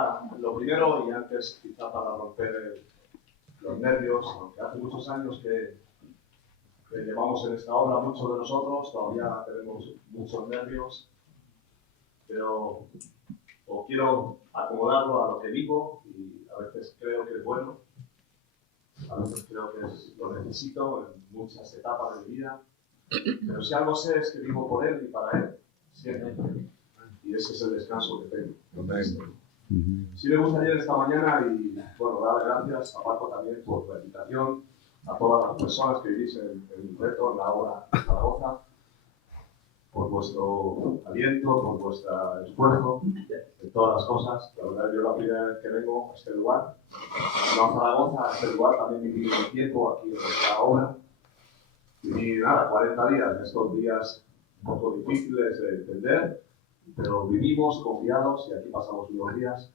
quería, lo primero, y antes quizá para romper los nervios, aunque hace muchos años que llevamos en esta obra, muchos de nosotros todavía tenemos muchos nervios, pero o quiero acomodarlo a lo que digo y a veces creo que es bueno, a veces creo que lo necesito en muchas etapas de mi vida, pero si algo sé es que vivo por él y para él, siempre. Y ese es el descanso que tengo. Sí me gustaría esta mañana y bueno, darle gracias a Paco también por la invitación, a todas las personas que vivís en el reto, en la obra de Zaragoza, por vuestro aliento, por vuestro esfuerzo en todas las cosas. La verdad, yo la primera vez que vengo a este lugar, no a Zaragoza, a este lugar también viví un tiempo aquí en esta obra. Viví nada, 40 días, en estos días un poco difíciles de entender, pero vivimos confiados y aquí pasamos unos días.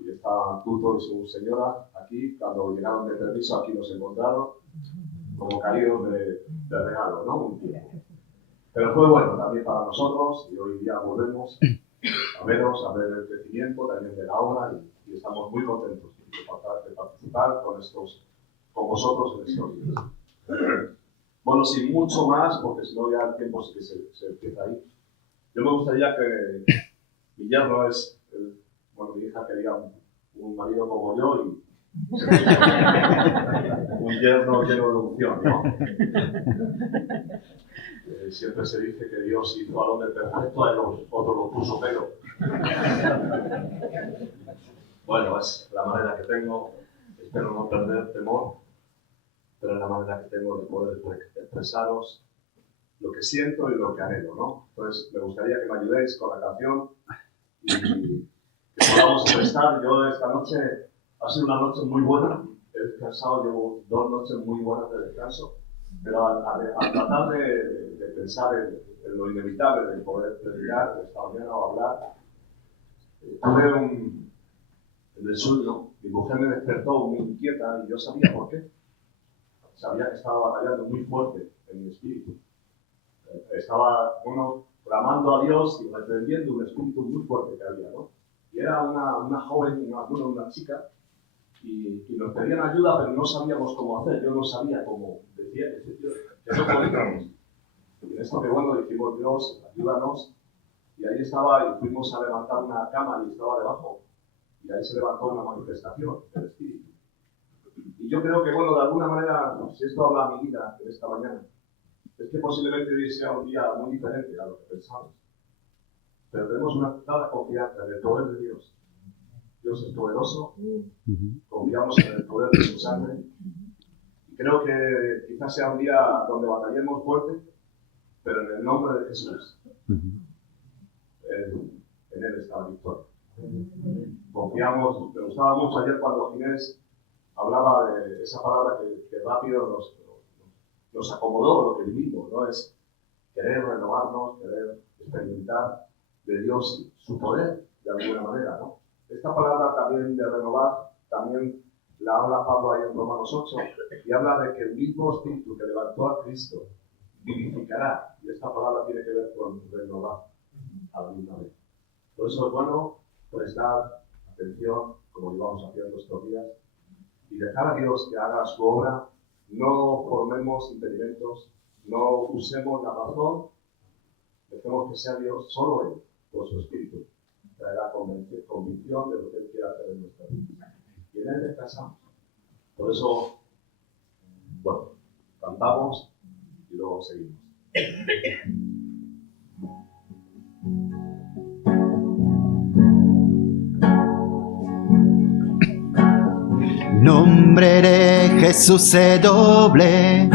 Y está Tuto y su señora aquí, cuando llegaron de permiso aquí nos encontraron, como caídos de regalo, ¿no? Un tiempo. Pero fue bueno también para nosotros y hoy día volvemos a veros, a ver el crecimiento también de la obra y estamos muy contentos de participar con vosotros en estos días. Bueno, sin mucho más, porque si no ya el tiempo sí que se empieza ahí. Yo me gustaría que mi yerno es, bueno, mi hija quería un marido como yo y un yerno lleno de unción, ¿no? Siempre se dice que Dios hizo al hombre perfecto, a otro lo puso pero. Bueno, es la manera que tengo, espero no perder temor, pero es la manera que tengo de poder expresaros lo que siento y lo que anhelo, ¿no? Entonces, me gustaría que me ayudéis con la canción y que podamos expresar. Yo esta noche ha sido una noche muy buena, he descansado, llevo 2 noches muy buenas de descanso, pero al tratar de pensar en lo inevitable de poder predicar esta mañana o hablar, tuve en el sueño, mi mujer me despertó muy inquieta y yo sabía por qué. Sabía que estaba batallando muy fuerte en mi espíritu. Estaba, clamando a Dios y reprendiendo un espíritu muy fuerte que había, ¿no? Y era una joven, una chica, y nos pedían ayuda, pero no sabíamos cómo hacer. Yo no sabía cómo decía que no podíamos. Y en esto que bueno, dijimos, Dios, ayúdanos. Y ahí estaba, y fuimos a levantar una cama y estaba debajo. Y ahí se levantó una manifestación del espíritu. Y yo creo que, bueno, de alguna manera, si esto habla a mi vida en esta mañana, es que posiblemente hoy sea un día muy diferente a lo que pensamos. Pero tenemos una clara confianza en el poder de Dios. Dios es poderoso, confiamos en el poder de su sangre. Y creo que quizás sea un día donde batallemos fuerte, pero en el nombre de Jesús, en Él está la victoria. Confiamos, me gustaba mucho ayer cuando Ginés hablaba de esa palabra que rápido nos acomodó lo que vivimos, ¿no? Es querer renovarnos, querer experimentar de Dios su poder, de alguna manera, ¿no? Esta palabra también de renovar, también la habla Pablo ahí en Romanos 8, y habla de que el mismo Espíritu que levantó a Cristo vivificará, y esta palabra tiene que ver con renovar a la misma vez. Por eso es bueno prestar atención, como llevamos haciendo estos días, y dejar a Dios que haga su obra. No formemos impedimentos, no usemos la razón, dejemos que sea Dios, solo Él, por su Espíritu, traerá convicción de lo que Él quiere hacer en nuestra vida. Y en Él descansamos. Por eso, bueno, cantamos y luego seguimos. Nombre de Jesús se doble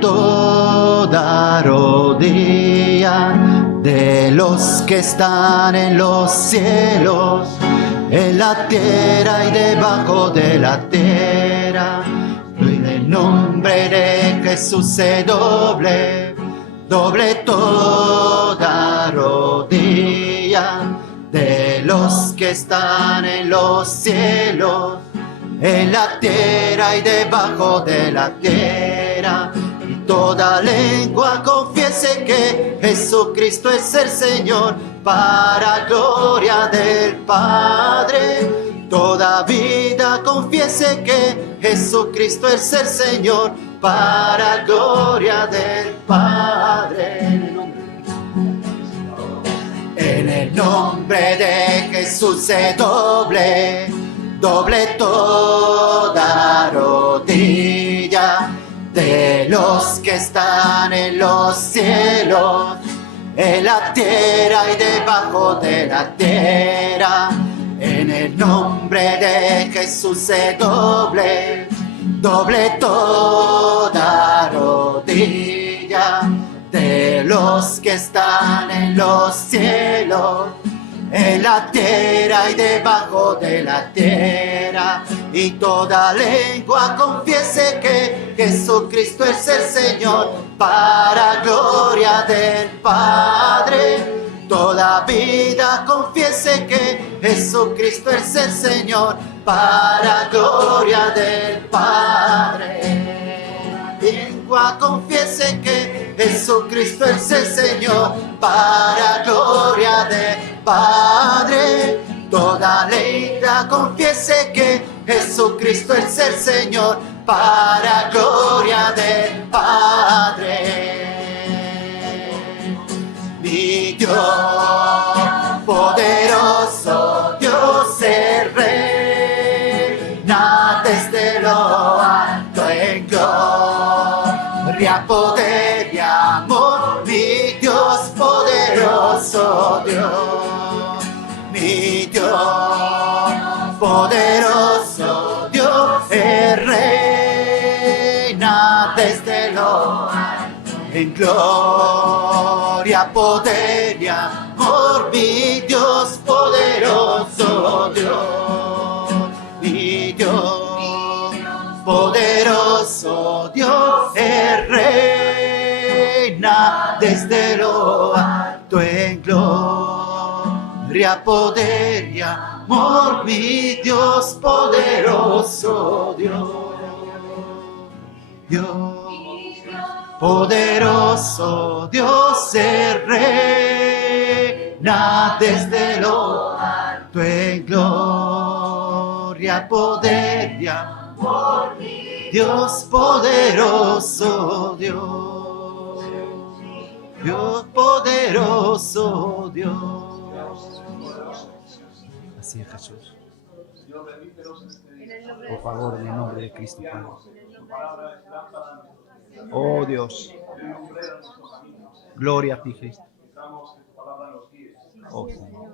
toda rodilla de los que están en los cielos, en la tierra y debajo de la tierra. Y en el nombre de Jesús se doble toda rodilla de los que están en los cielos, en la tierra y debajo de la tierra, y Toda lengua confiese que Jesucristo es el Señor, para gloria del Padre. Toda vida confiese que Jesucristo es el Señor, para gloria del Padre. En el nombre de Jesús se doble toda rodilla de los que están en los cielos, en la tierra y debajo de la tierra. En el nombre de Jesús se doble toda rodilla de los que están en los cielos, en la tierra y debajo de la tierra. Y toda lengua confiese que Jesucristo es el Señor, para gloria del Padre. Toda vida confiese que Jesucristo es el Señor, para gloria del Padre. Lengua confiese que Jesucristo es el Señor, para gloria del Padre. Toda lengua confiese que Jesucristo es el Señor, para gloria del Padre. Mi Dios poderoso, Dios el reina desde lo alto en gloria, poder y amor. Mi Dios poderoso, Dios, mi Dios poderoso, Dios el reina desde lo alto en gloria, poder y amor. Mi Dios poderoso, Dios, mi Dios poderoso, Dios es reina desde lo alto en gloria, poder y amor. Mi Dios poderoso, Dios, Dios poderoso, Dios es reina desde lo alto en gloria, poder y amor. Dios poderoso, Dios, Dios poderoso, Dios. Así es, Jesús. Por favor, en el nombre de Cristo, Padre. Oh Dios, gloria a ti, Cristo. Oh Señor.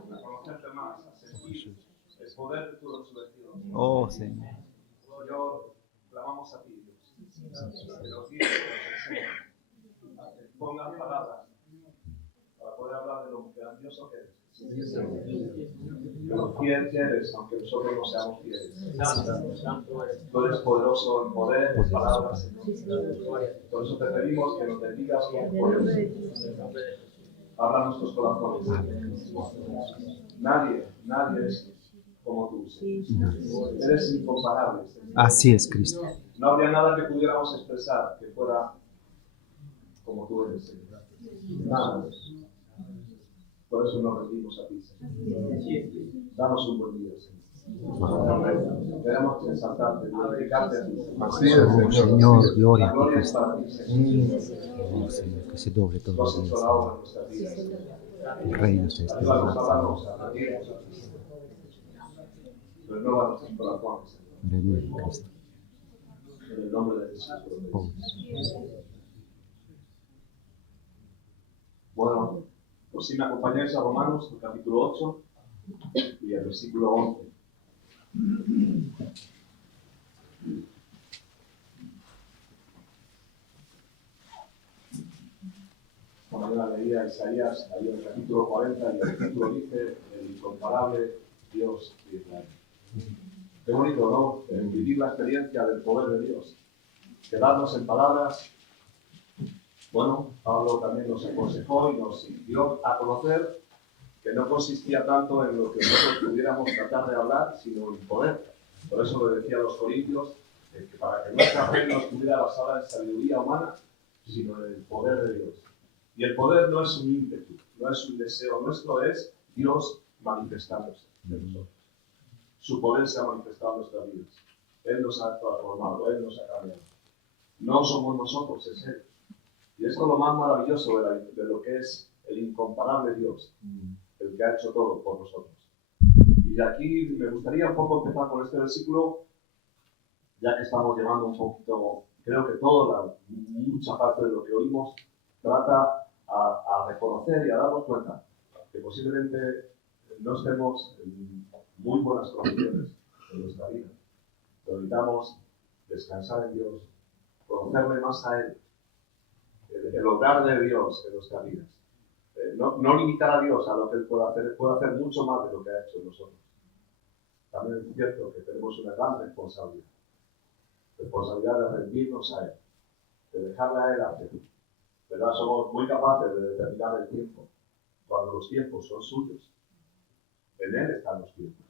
Oh Señor. Clamamos a ti, Dios. Que nos guíes, que nos enseñes, a que pongas palabras para poder hablar de lo grandioso que eres. De lo fiel que eres, aunque nosotros no seamos fieles. Tú eres poderoso en poder, en palabras, Señor. Por eso te pedimos que nos bendigas con poder. Habla nuestros corazones. Nadie es como tú, Señor. Eres incomparable, Señor. Así es, Cristo. No habría nada que pudiéramos expresar que fuera como tú eres, Señor. Nada de eso. Por eso nos rendimos a ti, Señor. Danos un buen día, Señor. Queremos exaltarte, glorificarte a ti, Señor. Oh Señor, gloria La a ti, gloria es Cristo. para ti, Señor. Oh Señor, que se doble todo Tú has el hecho la obra en nuestra vida, Señor. El reino se Ayúdanos a establecerá. hablarnos, a rendirnos a ti, Señor. Renueva nuestros corazones, Señor. Renueva, Cristo. En el nombre de Jesús. Oh, Bueno, pues si me acompañáis a Romanos, el capítulo 8 y el versículo 11. Esta mañana leía Isaías, ahí en el capítulo 40, y el capítulo dice, el incomparable Dios de Israel. Qué bonito, ¿no? Vivir la experiencia del poder de Dios. Quedarnos en palabras. Bueno, Pablo también nos aconsejó y nos dio a conocer que no consistía tanto en lo que nosotros pudiéramos tratar de hablar, sino en poder. Por eso le decía a los corintios que para que nuestra fe no estuviera basada en sabiduría humana, sino en el poder de Dios. Y el poder no es un ímpetu, no es un deseo nuestro, es Dios manifestándose en nosotros. Su poder se ha manifestado en nuestras vidas. Él nos ha transformado, Él nos ha cambiado. No somos nosotros, es Él. Y esto es lo más maravilloso de lo que es el incomparable Dios, el que ha hecho todo por nosotros. Y de aquí me gustaría un poco empezar con este versículo, ya que estamos llevando un poquito, creo que mucha parte de lo que oímos trata a reconocer y a darnos cuenta que posiblemente no estemos en muy buenas condiciones en nuestra vida. Pero necesitamos descansar en Dios, conocerle más a Él, el hogar de Dios en nuestras vidas. No limitar a Dios a lo que Él puede hacer mucho más de lo que ha hecho en nosotros. También es cierto que tenemos una gran responsabilidad de rendirnos a Él, de dejarle a Él hacer. ¿Verdad? Somos muy capaces de determinar el tiempo, cuando los tiempos son suyos. En Él están los tiempos.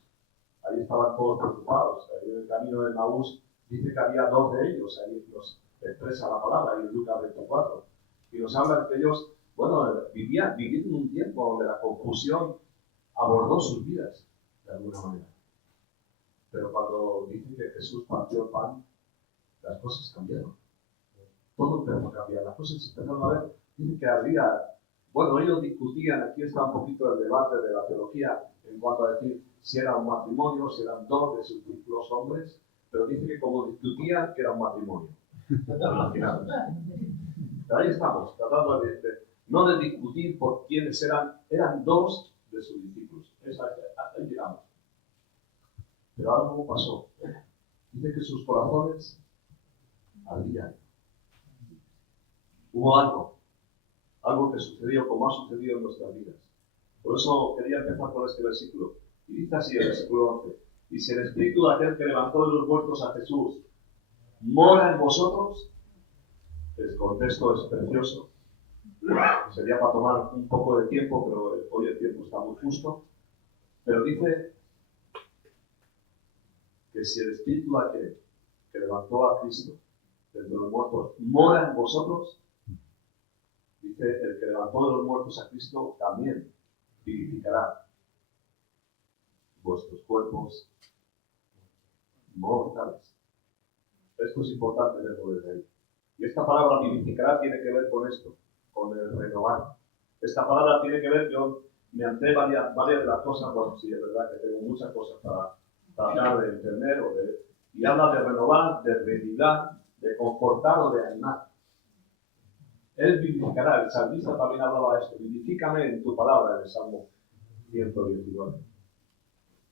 Ahí estaban todos preocupados. Ahí en el camino de Maús dice que había 2 de ellos, ahí nos expresa la palabra, ahí en Lucas 24. Y nos habla de que ellos, vivían en un tiempo donde la confusión abordó sus vidas, de alguna manera. Pero cuando dice que Jesús partió el pan, las cosas cambiaron. Todo empezó a cambiar, las cosas se empezaron a ver. Dice que ellos discutían, aquí está un poquito el debate de la teología en cuanto a decir si era un matrimonio, si eran 2 de sus discípulos hombres, pero dice que como discutían que era un matrimonio. Imaginaos. Pero ahí estamos, tratando no de discutir por quiénes eran 2 de sus discípulos. Ahí llegamos. Pero algo pasó. Dice que sus corazones ardían. Hubo algo que sucedió como ha sucedido en nuestras vidas. Por eso quería empezar con este versículo. Y dice así el versículo 11. Y si el Espíritu de aquel que levantó de los muertos a Jesús mora en vosotros, el contexto es precioso. Sería para tomar un poco de tiempo, pero hoy el tiempo está muy justo. Pero dice que si el Espíritu de aquel que levantó a Cristo de los muertos mora en vosotros, dice, el que levantó de los muertos a Cristo también vivificará vuestros cuerpos mortales. Esto es importante verlo desde ahí. Y esta palabra vivificará tiene que ver con esto, con el renovar. Esta palabra tiene que ver, yo me anté varias de las cosas, sí, es verdad que tengo muchas cosas para tratar de entender, y habla de renovar, de revivar, de confortar o de animar. Él vivificará, el salmista también hablaba de esto, vivifícame en tu palabra, en el Salmo 119.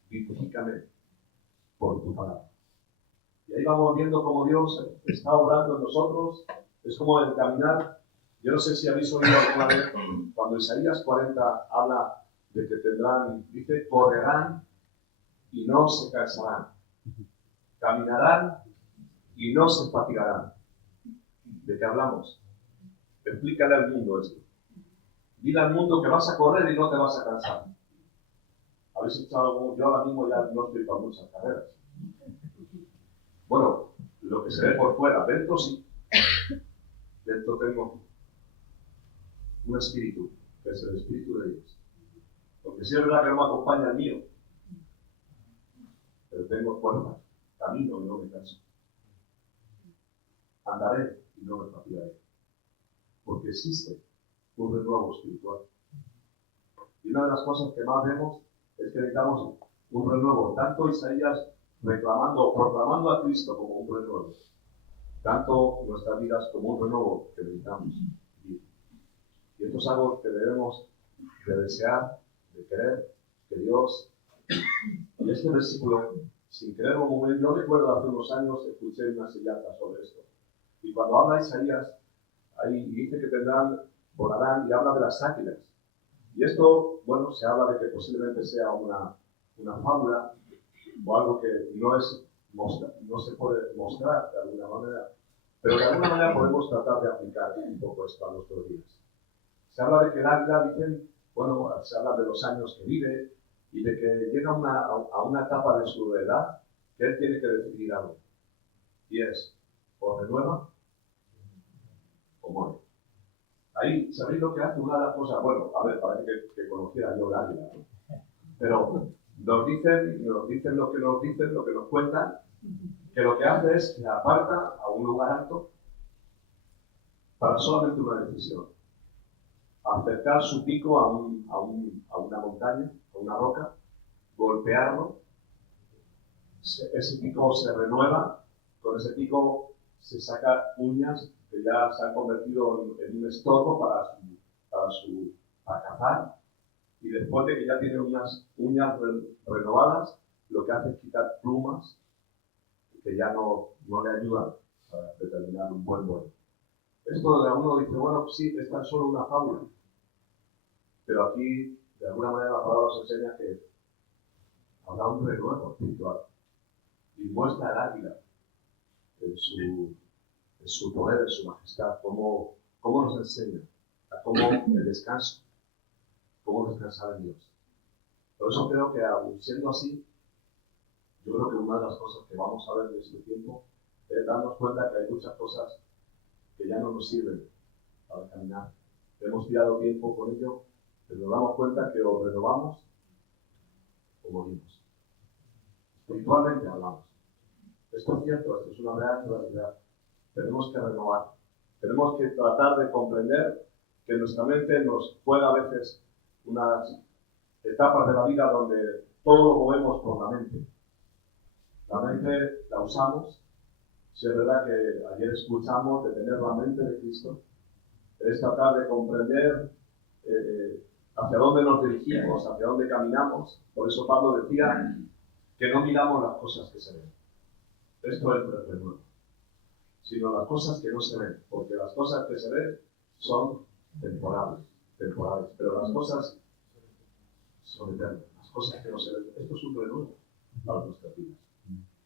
Vivifícame por tu palabra. Y ahí vamos viendo cómo Dios está obrando en nosotros. Es como el caminar. Yo no sé si habéis oído alguna vez, cuando Isaías 40 habla de que dice, correrán y no se cansarán. Caminarán y no se fatigarán. ¿De qué hablamos? Explícale al mundo esto. Dile al mundo que vas a correr y no te vas a cansar. ¿Habéis escuchado algo? Yo ahora mismo ya no estoy para muchas carreras. Bueno, lo que se ve por fuera, dentro sí. Dentro tengo un espíritu, que es el Espíritu de Dios. Porque sí es verdad que no me acompaña el mío, pero tengo fuerza, camino y no me canso. Andaré y no me fatigaré. Porque existe un renuevo espiritual. Y una de las cosas que más vemos es que necesitamos un renuevo. Tanto Isaías proclamando a Cristo como un renuevo, tanto nuestras vidas como un renuevo que necesitamos. Y esto es algo que debemos de desear, de querer, que Dios. Y este versículo, sin querer un momento, yo recuerdo hace unos años escuché una enseñanza sobre esto. Y cuando habla Isaías, ahí dice que volarán y habla de las águilas. Y esto, se habla de que posiblemente sea una fábula o algo que no se puede mostrar de alguna manera, pero de alguna manera podemos tratar de aplicar un poco esto a nuestros días. Se habla de que el águila, se habla de los años que vive y de que llega a una etapa de su edad que él tiene que decidir algo. Y es, o renueva o muere. Ahí, ¿sabéis lo que hace? Una de las cosas, bueno, a ver, parece que conociera yo el águila, ¿no? Pero nos dicen lo que nos dicen, lo que nos cuentan, que lo que hace es que aparta a un lugar alto para solamente una decisión: acercar su pico a una montaña, a una roca, golpearlo, ese pico se renueva, con ese pico se sacan uñas que ya se han convertido en un estorbo para cazar, y después de que ya tiene unas uñas renovadas, lo que hace es quitar plumas que ya no le ayudan a determinar un buen vuelo. Esto de uno dice, bueno, pues sí, esta es solo una fábula, pero aquí, de alguna manera, la palabra nos enseña que habrá un renuevo espiritual y muestra el águila en su poder, en su majestad, cómo nos enseña a cómo el descanso, cómo descansar en Dios. Por eso creo que, aun siendo así, yo creo que una de las cosas que vamos a ver en este tiempo es darnos cuenta que hay muchas cosas que ya no nos sirven para caminar. Hemos tirado tiempo con ello, pero nos damos cuenta que o renovamos o morimos. Espiritualmente hablamos. Esto es cierto, esto es una realidad. Tenemos que renovar. Tenemos que tratar de comprender que nuestra mente nos juega a veces unas etapas de la vida donde todo lo movemos por la mente. La mente la usamos. Si es verdad que ayer escuchamos de tener la mente de Cristo, es tratar de comprender hacia dónde nos dirigimos, hacia dónde caminamos. Por eso Pablo decía que no miramos las cosas que se ven. Esto es el renuevo. Sino las cosas que no se ven, porque las cosas que se ven son temporales, pero las cosas son eternas, las cosas que no se ven. Esto es un renuevo para nuestras vidas.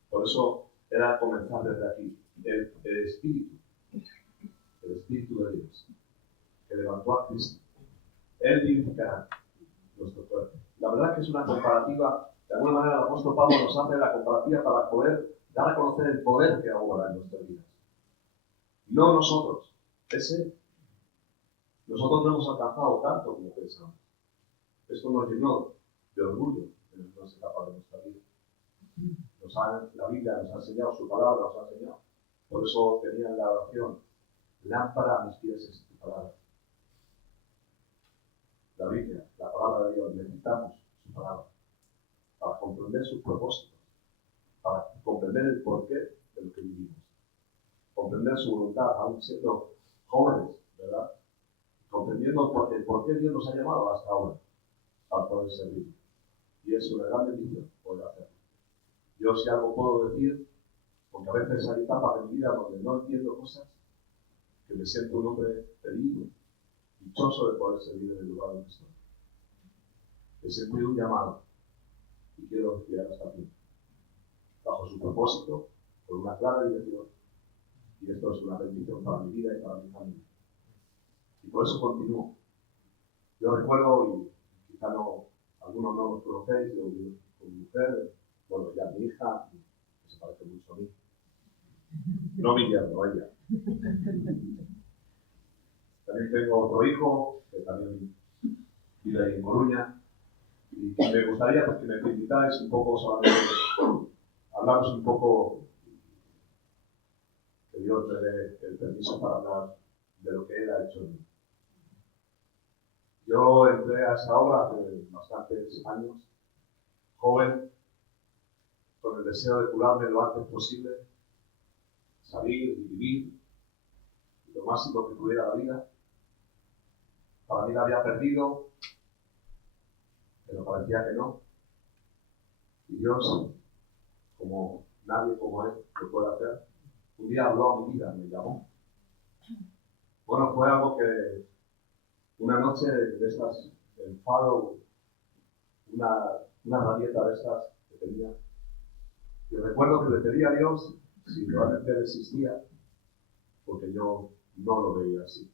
Por eso era comenzar desde aquí. El Espíritu de Dios, que levantó a Cristo, Él vivificará nuestro cuerpo. La verdad es que es una comparativa, de alguna manera el apóstol Pablo nos hace la comparativa para poder dar a conocer el poder que obra en nuestras vidas. No nosotros, es Él. Nosotros no hemos alcanzado tanto como pensamos. Esto nos llenó de orgullo en algunas etapas de nuestra vida. La Biblia nos ha enseñado, su palabra nos ha enseñado. Por eso tenía en la oración: lámpara a mis pies es tu palabra. La Biblia, la palabra de Dios, necesitamos su palabra para comprender sus propósitos, para comprender el porqué de lo que vivimos, comprender su voluntad, aún siendo jóvenes, ¿verdad? Comprendiendo el por qué Dios nos ha llamado hasta ahora para poder servir. Y es una gran bendición poder hacerlo. Yo, si algo puedo decir, porque a veces hay etapas de mi vida donde no entiendo cosas, que me siento un hombre feliz, dichoso de poder servir en el lugar donde estoy. He sentido un llamado y quiero llegar hasta aquí, bajo su propósito, con una clara dirección. Y esto es una bendición para mi vida y para mi familia. Y por eso continúo. Yo recuerdo, y quizá no, algunos no los conocéis, yo con mi mujer, bueno, ya mi hija, que se parece mucho a mí. No mi yerno, ella. También tengo otro hijo, que también vive ahí en Coruña, y me gustaría pues, que me invitáis un poco, solamente hablamos un poco, que Dios me dé el permiso para hablar de lo que Él ha hecho en mí. Yo entré a esta obra hace bastantes años, joven, con el deseo de curarme lo antes posible, salir y vivir lo máximo que pudiera la vida. Para mí la había perdido, pero parecía que no. Y Dios, como nadie como Él lo puede hacer, un día habló a mi vida, me llamó. Bueno, fue algo que una noche de estas, de enfado, una rabieta de estas que tenía, y recuerdo que le pedí a Dios si realmente Él existía, porque yo no lo veía así.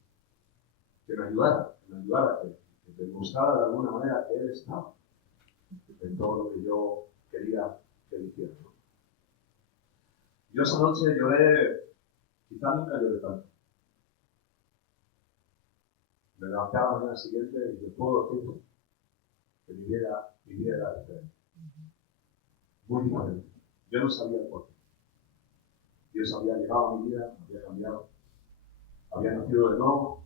Que me ayudara, que demostrara de alguna manera que Él estaba en todo lo que yo quería que Él hiciera. Yo esa noche lloré, quizá nunca lloré tanto. Me levanté a la mañana siguiente y yo puedo decir que mi vida era diferente. Muy diferente. Yo no sabía el por qué. Dios había llegado a mi vida, había cambiado, había nacido de nuevo,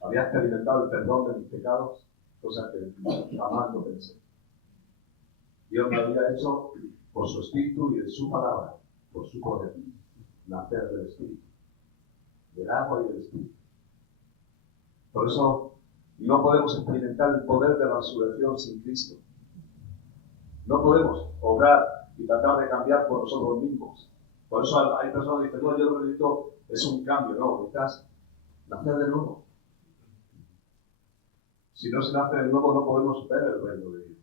había experimentado el perdón de mis pecados, cosa que jamás lo pensé. Dios me había hecho por su Espíritu y de su palabra, por su poder, nacer del Espíritu, del agua y del Espíritu. Por eso no podemos experimentar el poder de la resurrección sin Cristo. No podemos obrar y tratar de cambiar por nosotros mismos. Por eso hay personas que dicen, no, yo lo que necesito es un cambio. No, necesitas nacer de nuevo. Si no se nace de nuevo, no podemos ver el reino de Dios.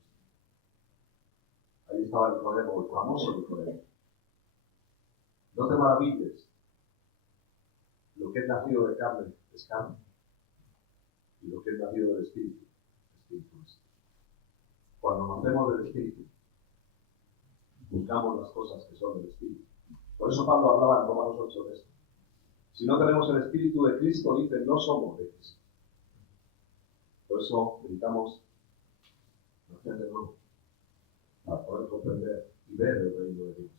Ahí estaba Nicodemo, el famoso Nicodemo. No te maravilles. Lo que es nacido de carne es carne. Y lo que es nacido del Espíritu, Espíritu es. Cuando nacemos del Espíritu, buscamos las cosas que son del Espíritu. Por eso Pablo hablaba en Romanos 8 de esto. Si no tenemos el Espíritu de Cristo, dice, no somos de Cristo. Por eso necesitamos nacer de nuevo, para poder comprender y ver el reino de Dios.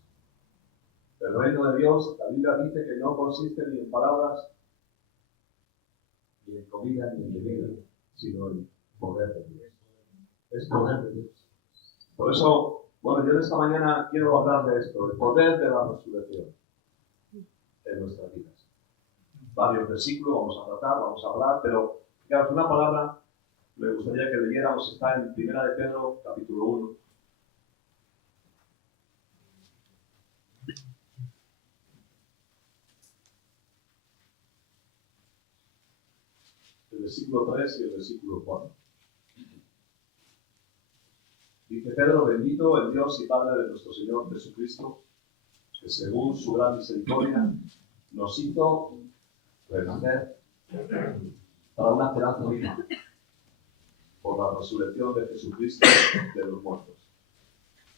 El reino de Dios, la Biblia dice que no consiste ni en palabras, ni en comida, ni en bebida, sino en poder de Dios. Es poder de Dios. Por eso, bueno, yo esta mañana quiero hablar de esto, el poder de la resurrección en nuestras vidas. Varios versículos vamos a tratar, vamos a hablar, pero fijaros, una palabra me gustaría que leyéramos, está en 1 de Pedro, capítulo 1. El versículo 3 y el versículo 4. Dice Pedro, bendito el Dios y Padre de nuestro Señor Jesucristo, que según su gran misericordia nos hizo renacer para una esperanza viva por la resurrección de Jesucristo de los muertos.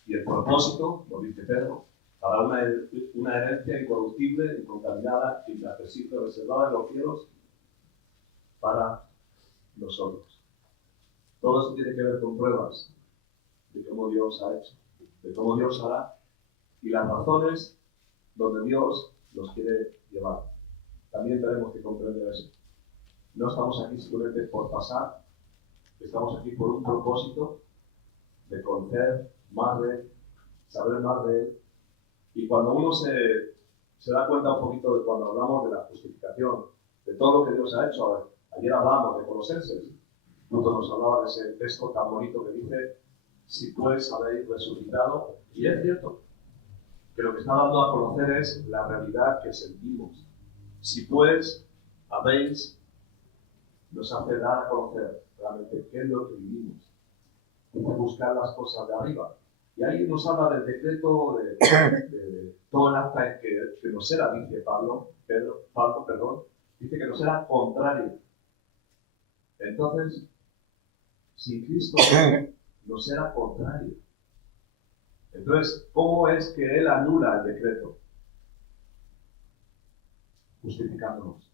Y el propósito, lo dice Pedro, para una herencia incorruptible, incontaminada, inaccesible, reservada en los cielos para nosotros. Todo esto tiene que ver con pruebas de cómo Dios ha hecho, de cómo Dios hará y las razones donde Dios nos quiere llevar. También tenemos que comprender eso. No estamos aquí simplemente por pasar, estamos aquí por un propósito de conocer más de Él, saber más de Él. Y cuando uno se da cuenta un poquito de cuando hablamos de la justificación, de todo lo que Dios ha hecho, ayer hablamos de Colosenses, Pluto nos hablaba de ese texto tan bonito que dice, si pues habéis resucitado, y es cierto, que lo que está dando a conocer es la realidad que sentimos. Si pues habéis, nos hace dar a conocer realmente qué es lo que vivimos. Hay que buscar las cosas de arriba. Y ahí nos habla del decreto de todo el acta que nos era, dice Pablo, dice que nos era contrario. Entonces, sin Cristo nos era contrario. Entonces, ¿cómo es que Él anula el decreto? Justificándonos.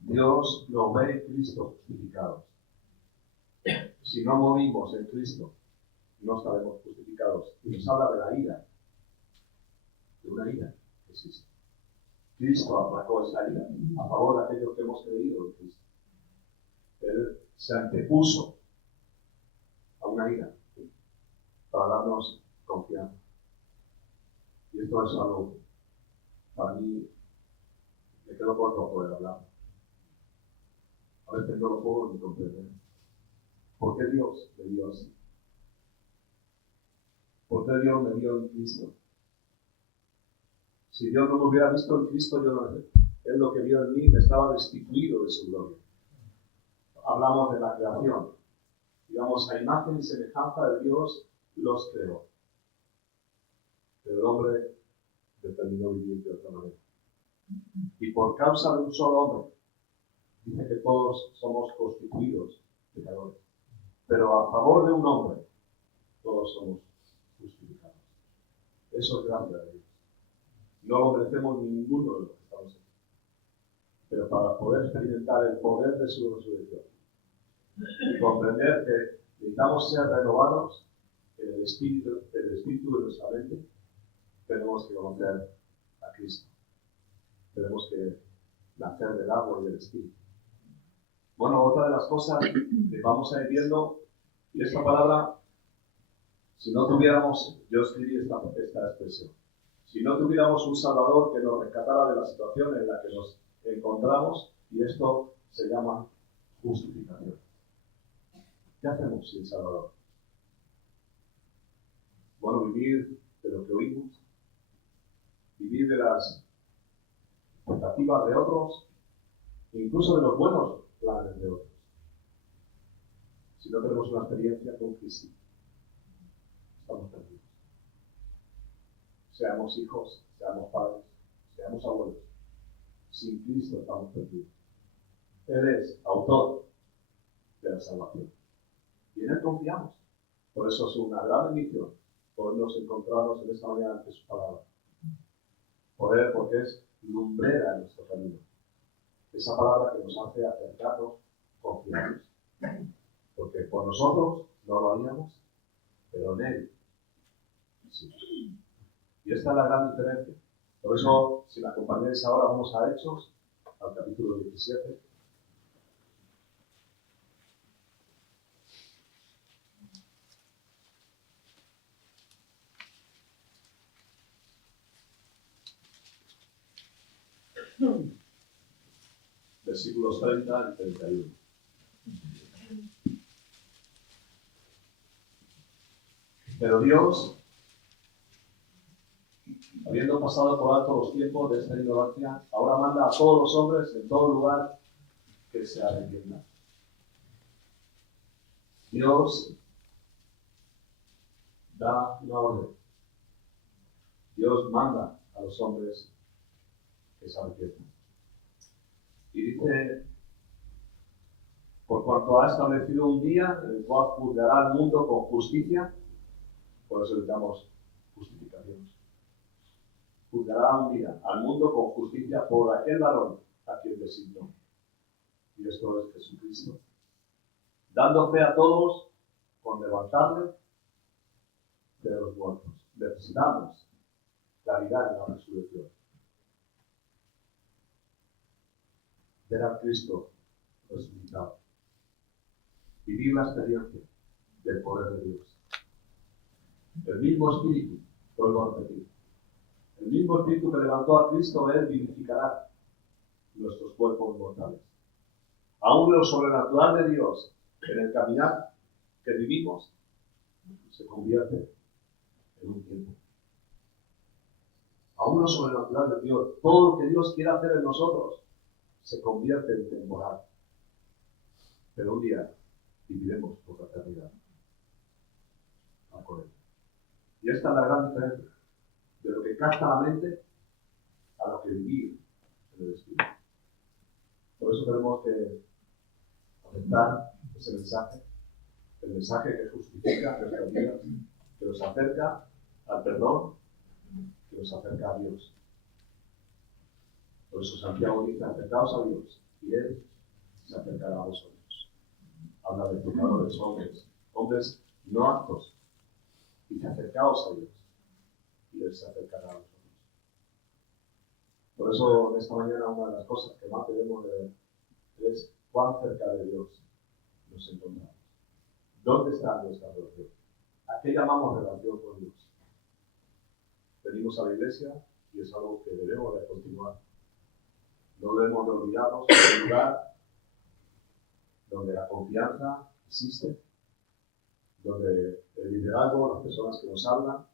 Dios nos ve en Cristo justificados. Si no morimos en Cristo, no estaremos justificados. Y nos habla de la ira, de una ira que existe. Cristo aplacó esa ira a favor de aquellos que hemos creído en Cristo. Él se antepuso a una ira para darnos confianza. Y esto es algo, para mí, me quedo corto poder hablar. A veces no lo puedo ni comprender. ¿Por qué Dios me dio así? ¿Por qué Dios me dio en Cristo? Si Dios no me hubiera visto en Cristo, yo no sé. Él lo que vio en mí me estaba destituido de su gloria. Hablamos de la creación. Digamos, a imagen y semejanza de Dios los creó. Pero el hombre determinó vivir de otra manera. Y por causa de un solo hombre, dice que todos somos constituidos pecadores. Pero a favor de un hombre, todos somos justificados. Eso es gracia de Dios. No lo merecemos ninguno de los que estamos aquí. pero para poder experimentar el poder de su resurrección y comprender que necesitamos ser renovados en el espíritu de nuestra mente, tenemos que conocer a Cristo. Tenemos que nacer del agua y del espíritu. Bueno, otra de las cosas que vamos a ir viendo, y esta palabra, si no tuviéramos, yo escribí esta expresión, si no tuviéramos un Salvador que nos rescatara de la situación en la que nos encontramos, y esto se llama justificación. ¿Qué hacemos sin Salvador? Bueno, vivir de lo que oímos, vivir de las expectativas de otros, incluso de los buenos planes de otros. Si no tenemos una experiencia con Cristo, estamos perdidos. Seamos hijos, seamos padres, seamos abuelos. Sin Cristo estamos perdidos. Él es autor de la salvación. Y en Él confiamos. Por eso es una gran bendición podernos encontrarnos en esta mañana ante su palabra. Porque es lumbrera en nuestro camino. Esa palabra que nos hace acercarnos confiados. Porque por nosotros no lo haríamos, pero en Él sí. Y esta es la gran diferencia. Por eso, si me acompañáis ahora, vamos a Hechos, al capítulo 17. Versículos 30 y 31. Pero Dios, habiendo pasado por alto los tiempos de esta ignorancia, ahora manda a todos los hombres en todo lugar que se arrepientan. Dios da una orden. Dios manda a los hombres que se arrepientan. Y dice, por cuanto ha establecido un día en el cual juzgará al mundo con justicia, por eso necesitamos justificaciones. Juzgará un día al mundo con justicia por aquel varón a quien designó. Y esto es Jesucristo. Dando fe a todos con levantarle de los muertos. Necesitamos claridad en la resurrección. Ver a Cristo resucitado. Vivir la experiencia del poder de Dios. El mismo Espíritu, vuelvo a repetir, el mismo Espíritu que levantó a Cristo, Él vivificará nuestros cuerpos mortales. Aún lo sobrenatural de Dios en el caminar que vivimos se convierte en un tiempo. Aún lo sobrenatural de Dios, todo lo que Dios quiere hacer en nosotros, se convierte en temporal. Pero un día viviremos por la eternidad. Y esta es la gran diferencia de lo que capta la mente a lo que vivir en el espíritu. Por eso tenemos que aceptar ese mensaje, el mensaje que justifica nuestras vidas, que nos acerca al perdón, que nos acerca a Dios. Por eso Santiago dice, acercaos a Dios, y Él se acercará a vosotros. Habla de pecadores, hombres no aptos, y acercaos a Dios, y Él se acercará a vosotros. Por eso, esta mañana, una de las cosas que más debemos de ver es cuán cerca de Dios nos encontramos. ¿Dónde está nuestra relación? ¿A qué llamamos relación con Dios? Venimos a la iglesia y es algo que debemos de continuar. No debemos de olvidarnos del lugar donde la confianza existe, donde el liderazgo, las personas que nos hablan,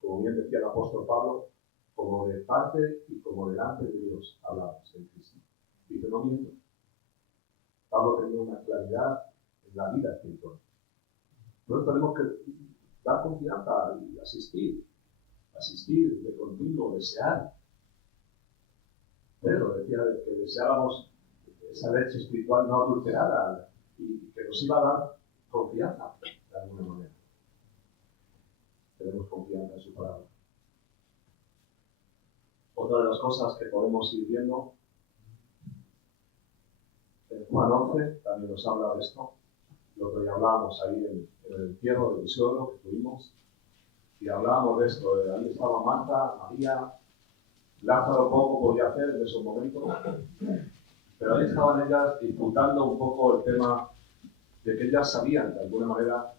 como bien decía el apóstol Pablo, como de parte y como delante de Dios hablamos en Cristo. Dice, no miento. Pablo tenía una claridad en la vida espiritual. Nosotros tenemos que dar confianza y asistir de continuo, desear. Pero decía que deseáramos esa leche espiritual no adulterada y que nos iba a dar confianza de alguna manera. Tenemos confianza en su palabra. Otra de las cosas que podemos ir viendo Juan 11 también nos habla de esto, lo que ya hablábamos ahí en el entierro de mi suegro que tuvimos, y hablábamos de esto, ahí estaba Marta, María, Lázaro poco podía hacer en esos momentos, pero ahí estaban ellas disputando un poco el tema de que ellas sabían, de alguna manera,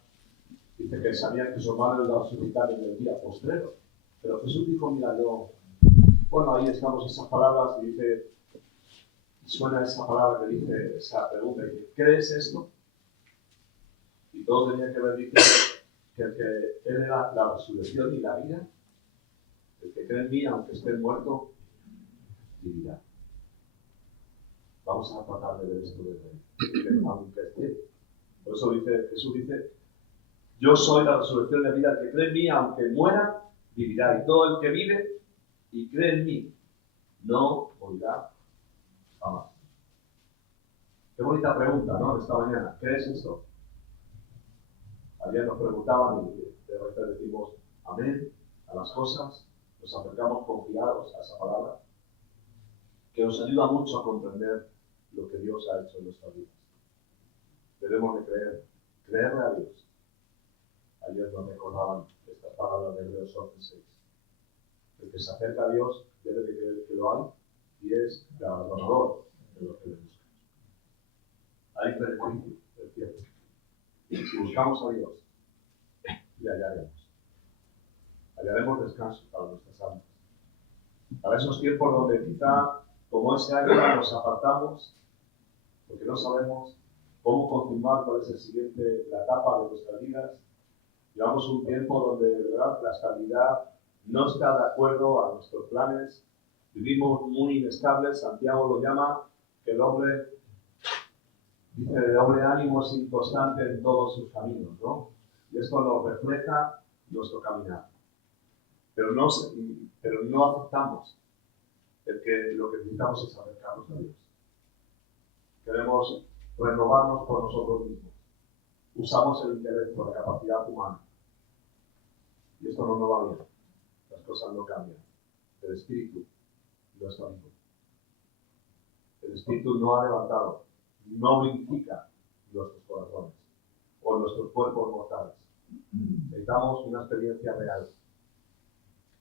dice que sabían que su hermano iba a resucitar en el día postrero, pero Jesús dijo, mira, bueno, ahí estamos esas palabras y dice, suena esa palabra que dice, esa pregunta, y dice, ¿crees esto? Y todos tenían que ver, dice, que Él era la resurrección y la vida. El que cree en mí, aunque esté muerto, vivirá. Vamos a tratar de ver esto desde ahí. Aunque esté. Por eso dice, Jesús dice, yo soy la resurrección y la vida. El que cree en mí, aunque muera, vivirá. Y todo el que vive y cree en mí, no morirá jamás. Qué bonita pregunta, ¿no? Esta mañana. ¿Qué es esto? Ayer nos preguntaban y de repente decimos amén a las cosas, nos acercamos confiados a esa palabra, que nos ayuda mucho a comprender lo que Dios ha hecho en nuestras vidas. Debemos de creerle a Dios. Ayer nos recordaban estas palabras de Hebreos 11:6. El que se acerca a Dios debe de creer que lo hay y es galardonador de lo que le busca. Hay beneficio, es cierto. Si buscamos a Dios, le hallaremos. Hallaremos descanso para nuestras almas. Para esos tiempos donde quizá, como ese año, nos apartamos, porque no sabemos cómo continuar cuál es la etapa de nuestras vidas. Llevamos un tiempo donde, de verdad, la estabilidad no está de acuerdo a nuestros planes. Vivimos muy inestables. Santiago lo llama que el hombre, dice, de doble ánimo es inconstante en todos sus caminos, ¿no? Y esto lo refleja nuestro caminar. Pero no aceptamos lo que necesitamos es acercarnos a Dios. Queremos renovarnos por nosotros mismos. Usamos el intelecto, la capacidad humana. Y esto no nos va bien. Las cosas no cambian. El espíritu no está vivo. El espíritu no ha levantado, no vivifica nuestros corazones o nuestros cuerpos mortales. Necesitamos una experiencia real,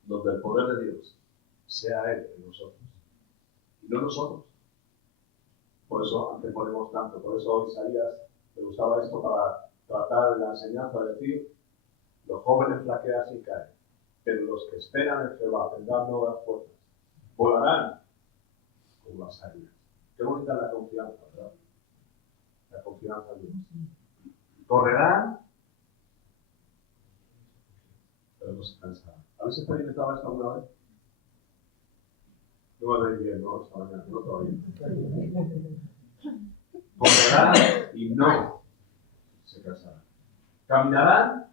donde el poder de Dios sea Él en nosotros, y no nosotros. Por eso anteponemos tanto, por eso Isaías le gustaba esto para tratar la enseñanza, de decir, los jóvenes flaquean sin caer, pero los que esperan en Jehová tendrán nuevas fuerzas, volarán como las águilas. Qué bonita es la confianza, ¿verdad? La confianza en Dios. Correrán, pero no se cansarán. ¿Habéis experimentado esto alguna vez? No me veis bien, ¿no? Esta mañana, no todavía. Correrán y no se cansarán. Caminarán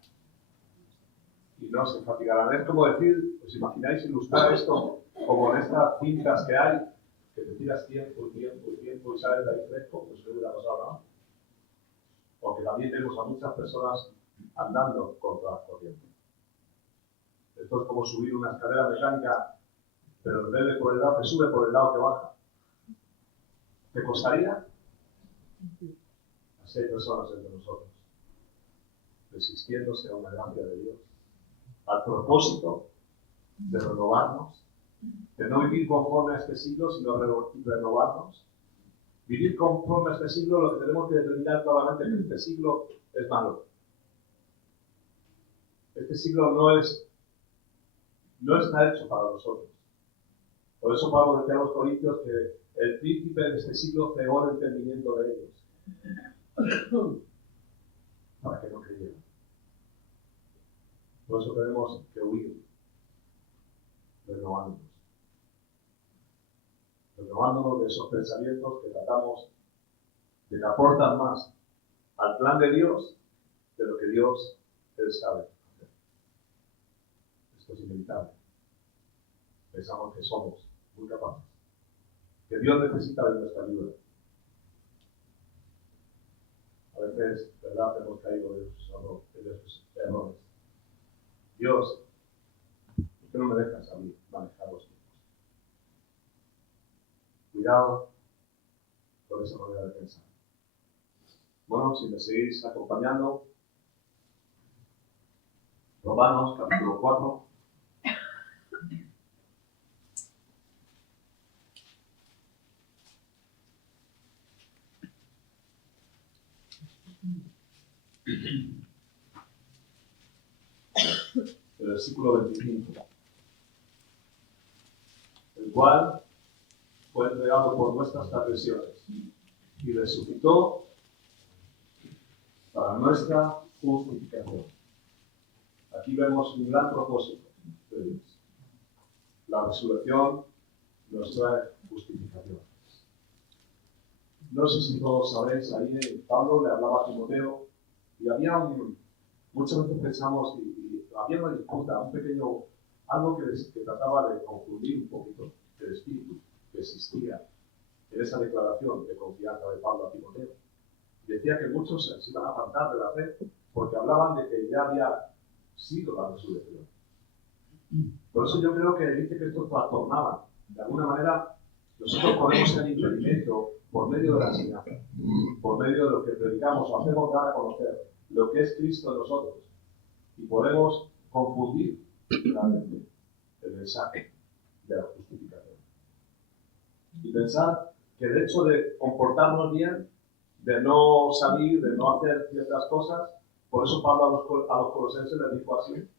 y no se fatigarán. Es como decir, ¿os imagináis ilustrar esto como en estas cintas que hay, que te tiras tiempo y sales de ahí fresco? Pues no hubiera pasado nada. Porque también vemos a muchas personas andando contra la corriente. Esto es como subir una escalera mecánica, pero en vez de por el lado que sube, por el lado que baja. ¿Te costaría? Así hay personas entre nosotros, resistiéndose a una gracia de Dios, al propósito de renovarnos, de no vivir conforme a este siglo, sino renovarnos. Vivir conforme a este siglo, lo que tenemos que determinar claramente es que este siglo es malo. Este siglo no está hecho para nosotros. Por eso Pablo decía a los corintios que el príncipe de este siglo cegó el entendimiento de ellos, para que no creyeran. Por eso tenemos que huir, renovándonos de esos pensamientos que tratamos de que aportan más al plan de Dios de lo que Dios Él sabe hacer. Esto es inevitable. Pensamos que somos muy capaces, que Dios necesita de nuestra ayuda. A veces, ¿verdad?, hemos caído de esos errores. Dios, ¿por qué no me dejas a mí manejar los tiempos? Cuidado con esa manera de pensar. Bueno, si me seguís acompañando, Romanos, capítulo 4. El versículo 25. El cual fue entregado por nuestras transgresiones y resucitó para nuestra justificación. Aquí vemos un gran propósito de Dios. La resurrección nos trae justificación. No sé si todos sabréis, ahí Pablo le hablaba a Timoteo y muchas veces pensamos y había una disputa, un pequeño, algo que trataba de confundir un poquito el espíritu que existía en esa declaración de confianza de Pablo a Timoteo. Decía que muchos se iban a apartar de la fe porque hablaban de que ya había sido la resurrección. Por eso yo creo que dice que estos trastornaban. De alguna manera, nosotros podemos ser impedimento por medio de la enseñanza, por medio de lo que predicamos o hacemos dar a conocer lo que es Cristo en nosotros. Y podemos confundir realmente el mensaje de la justificación. Y pensar que el hecho de comportarnos bien, de no salir, de no hacer ciertas cosas, por eso Pablo a los colosenses les dijo así,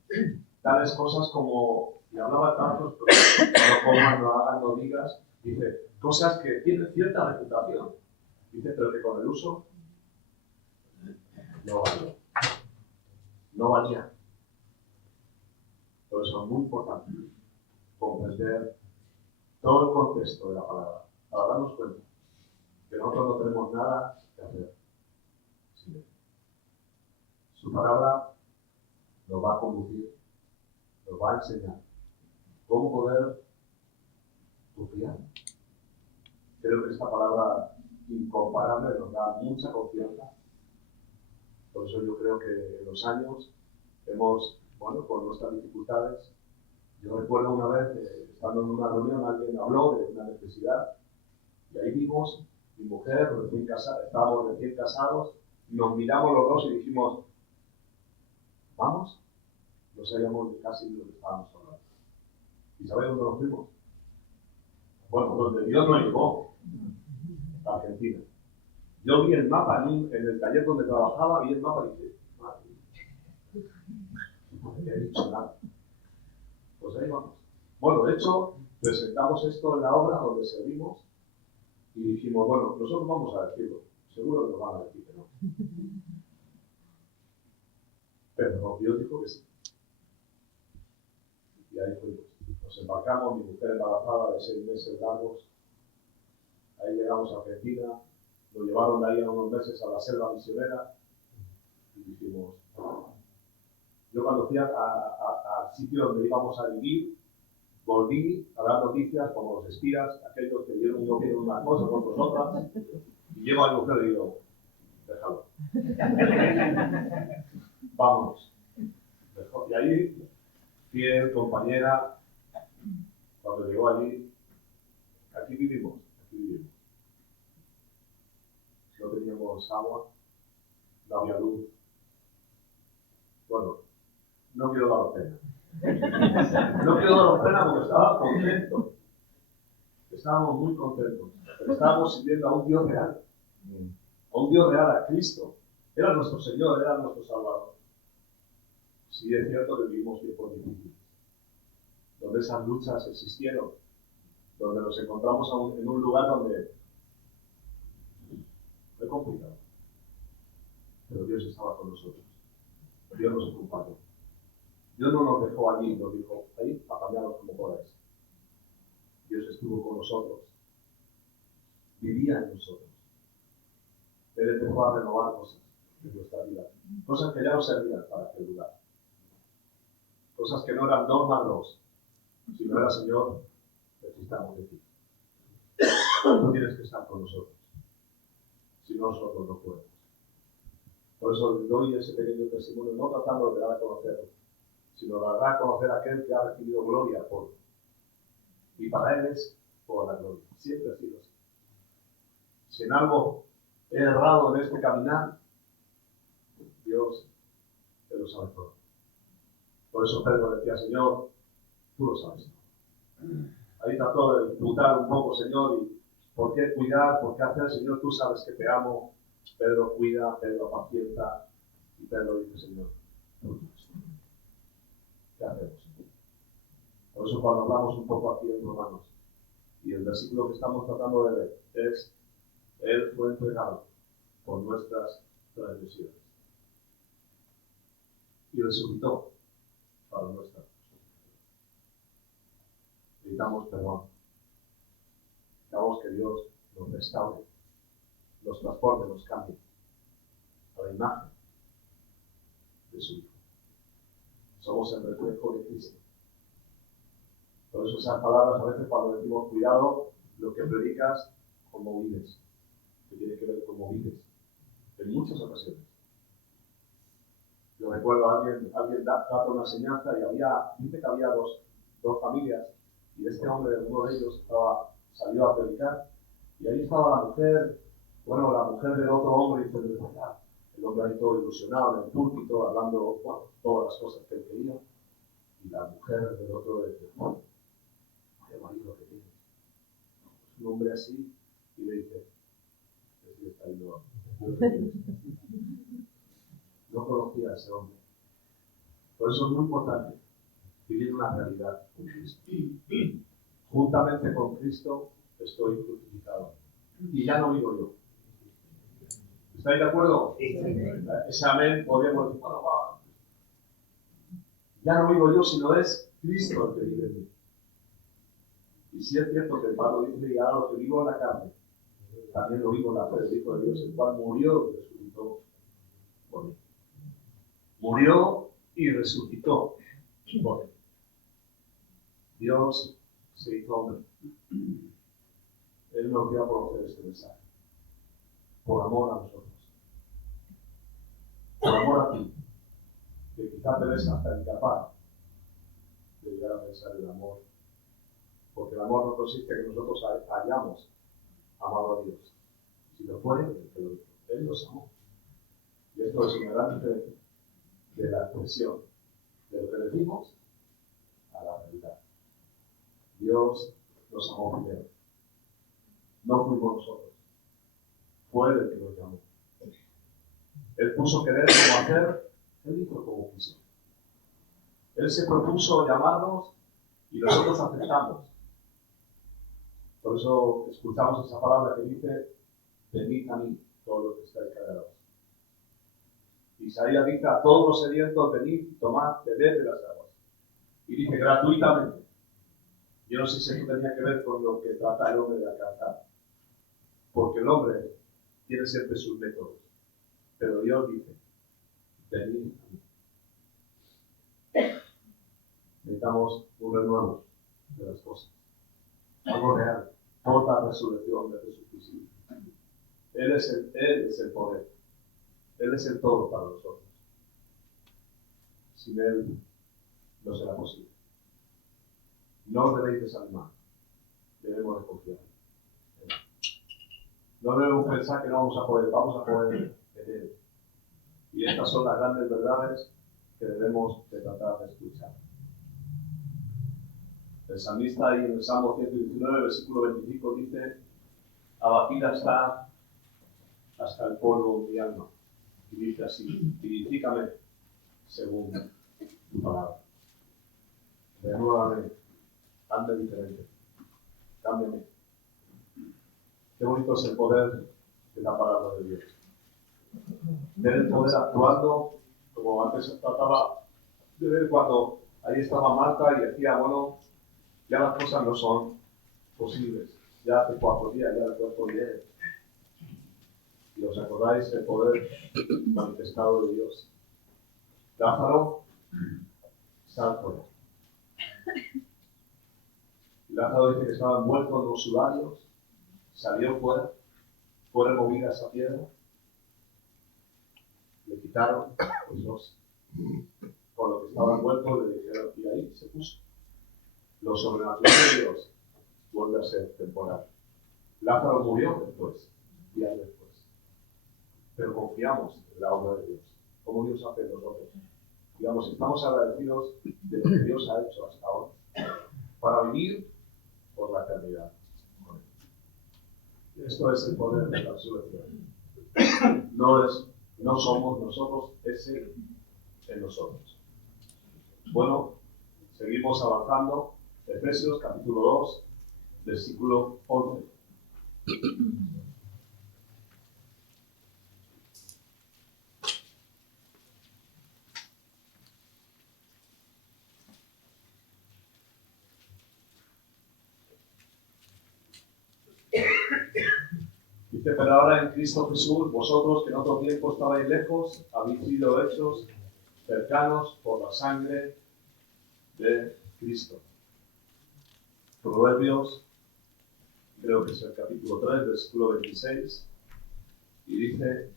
tales cosas como, y hablaba tantos, pero no comas, no hagas, no digas, dice, cosas que tienen cierta reputación, dice, pero que con el uso no valía. No valía. Por eso es muy importante comprender todo el contexto de la palabra, para darnos cuenta que nosotros no tenemos nada que hacer sin él. Su palabra nos va a conducir, nos va a enseñar cómo poder confiar. Creo que esta palabra incomparable nos da mucha confianza. Por eso yo creo que en los años hemos, por nuestras dificultades, yo recuerdo una vez, estando en una reunión, alguien habló de una necesidad y ahí vimos, mi mujer, estábamos recién casados, nos miramos los dos y dijimos, ¿vamos? No sabíamos casi de lo que estábamos hablando. ¿Y sabéis dónde nos fuimos? Bueno, donde Dios nos llevó, a Argentina. Yo vi el mapa en el taller donde trabajaba, vi el mapa y dije, madre mía, no me había dicho nada. Pues ahí vamos. Bueno, de hecho, presentamos esto en la obra donde servimos y dijimos, bueno, nosotros vamos a decirlo. Seguro que nos van a decir que no. Pero Dios dijo que sí. Y ahí fuimos. Nos embarcamos, mi mujer embarazada de 6 meses largos. Ahí llegamos a Argentina. Lo llevaron de ahí a unos meses a la selva misionera. Y dijimos, yo cuando fui al sitio donde íbamos a vivir, volví a dar noticias como los espías, aquellos que vieron uno vieron una cosa, otros otras, y llego a mi mujer y digo, déjalo. Vámonos. Y ahí, fiel, compañera, cuando llegó allí, aquí vivimos. No teníamos agua, no había luz. Bueno, no quiero daros pena. No quiero daros pena porque estaba contento. Estábamos muy contentos. Pero estábamos sirviendo a un Dios real. A un Dios real, a Cristo. Era nuestro Señor, era nuestro Salvador. Sí, es cierto que vivimos tiempos difíciles. Donde esas luchas existieron. Donde nos encontramos en un lugar donde fue complicado. Pero Dios estaba con nosotros. Dios nos acompañó. Dios no nos dejó allí, nos dijo, ahí, apañados como podáis. Dios estuvo con nosotros. Vivía en nosotros. Él empezó a renovar cosas en nuestra vida. Cosas que ya no servían para aquel lugar. Cosas que no eran 2 más 2, sino era, Señor, necesitamos de ti. Tú tienes que estar con nosotros. Si no, nosotros no podemos. Por eso doy ese pequeño testimonio, no tratando de dar a conocer, sino de dar a conocer a aquel que ha recibido gloria por. Y para él es por la gloria. Siempre ha sido así. Si en algo he errado en este caminar, Dios, Él lo sabe todo. Por eso Pedro decía, Señor, tú lo sabes todo. Ahí trató de disputar un poco, Señor, y ¿por qué cuidar? ¿Por qué hacer? Señor, tú sabes que te amo. Pedro cuida, Pedro apacienta, y Pedro dice, Señor, tú lo sabes todo. ¿Qué hacemos? Por eso cuando hablamos un poco aquí en Romanos, y el versículo que estamos tratando de ver es, Él fue entregado por nuestras transgresiones y resucitó para nuestra justificación. Necesitamos perdón. Necesitamos que Dios nos restaure, nos transforme, nos cambie a la imagen de su Hijo. Somos el reflejo de Cristo. Por eso esas palabras a veces cuando decimos cuidado, lo que predicas, como vives, que tiene que ver cómo vives, en muchas ocasiones. Yo recuerdo a alguien daba una enseñanza y dice que había dos familias, y este hombre, uno de ellos, salió a predicar, y ahí estaba la mujer del otro hombre, y el hombre ahí todo ilusionado en el púlpito, hablando todas las cosas que él quería, y la mujer del otro le dice, vaya marido que tienes. Es un hombre así, y le dice, está ahí, no conocía a ese hombre. Por eso es muy importante vivir una realidad con Cristo. Juntamente con Cristo estoy crucificado. Y ya no vivo yo. ¿Estáis de acuerdo? Ese amén podríamos decir, ya no vivo yo, sino es Cristo el que vive en mí. Y si es cierto que el Pablo dice, y ahora lo que vivo en la carne, también lo vivo en la fe del Hijo de Dios, el cual murió y resucitó por mí. Murió y resucitó por mí. Dios se hizo hombre. Él nos dio a conocer este mensaje. Por amor a nosotros. Por amor a ti. Que quizás te ves hasta incapaz de llegar a pensar el amor. Porque el amor no consiste en que nosotros hayamos amado a Dios. Sino fue el que lo hizo. Él nos amó. Y esto es una gran diferencia de la expresión de lo que decimos a la realidad. Dios nos amó primero. No fuimos nosotros. Fue Él el que nos llamó. Él puso querer como hacer, Él hizo como quiso. Él se propuso llamarnos y nosotros aceptamos. Por eso escuchamos esa palabra que dice, venid a mí, todos los que estáis cargados. Isaías dice, a todos los sedientos, venid, tomad, bebed de las aguas. Y dice, gratuitamente. Yo no sé si eso tenía que ver con lo que trata el hombre de alcanzar. Porque el hombre tiene siempre sus métodos. Pero Dios dice, venid a mí. Necesitamos un renuevo de las cosas. Algo real. Por la resurrección de Jesucristo. Él es el poder. Él es el todo para nosotros. Sin Él no será posible. No os debéis desanimar. Debemos de confiar. No debemos pensar que no vamos a poder en Él. Y estas son las grandes verdades que debemos de tratar de escuchar. El salmista ahí en el Salmo 119, versículo 25 dice, abatida está hasta el polvo mi alma. Y dice así, vivifícame según tu palabra. Renuévame, hazme diferente, cámbiame. Qué bonito es el poder de la palabra de Dios. Ver el poder actuando, como antes se trataba de ver cuando ahí estaba Marta y decía, bueno, ya las cosas no son posibles. Ya hace 4 días, ya el cuerpo viene. Y os acordáis del poder manifestado de Dios. Lázaro, sal fuera. Lázaro dice que estaba muerto en los sudarios, salió fuera, fue removida esa piedra, le quitaron los dos, con lo que estaba muerto le dijeron, y ahí se puso. Lo sobrenatural de Dios vuelve a ser temporal. Lázaro murió después, días después. Pero confiamos en la obra de Dios. como Dios hace en nosotros. Digamos, estamos agradecidos de lo que Dios ha hecho hasta ahora para vivir por la eternidad. Esto es el poder de la resurrección. No somos nosotros, es Él en nosotros. Bueno, seguimos avanzando. Efesios capítulo 2, versículo 11. Dice, pero ahora en Cristo Jesús, vosotros que en otro tiempo estabais lejos, habéis sido hechos cercanos por la sangre de Cristo. Proverbios, creo que es el capítulo 3, versículo 26, y dice,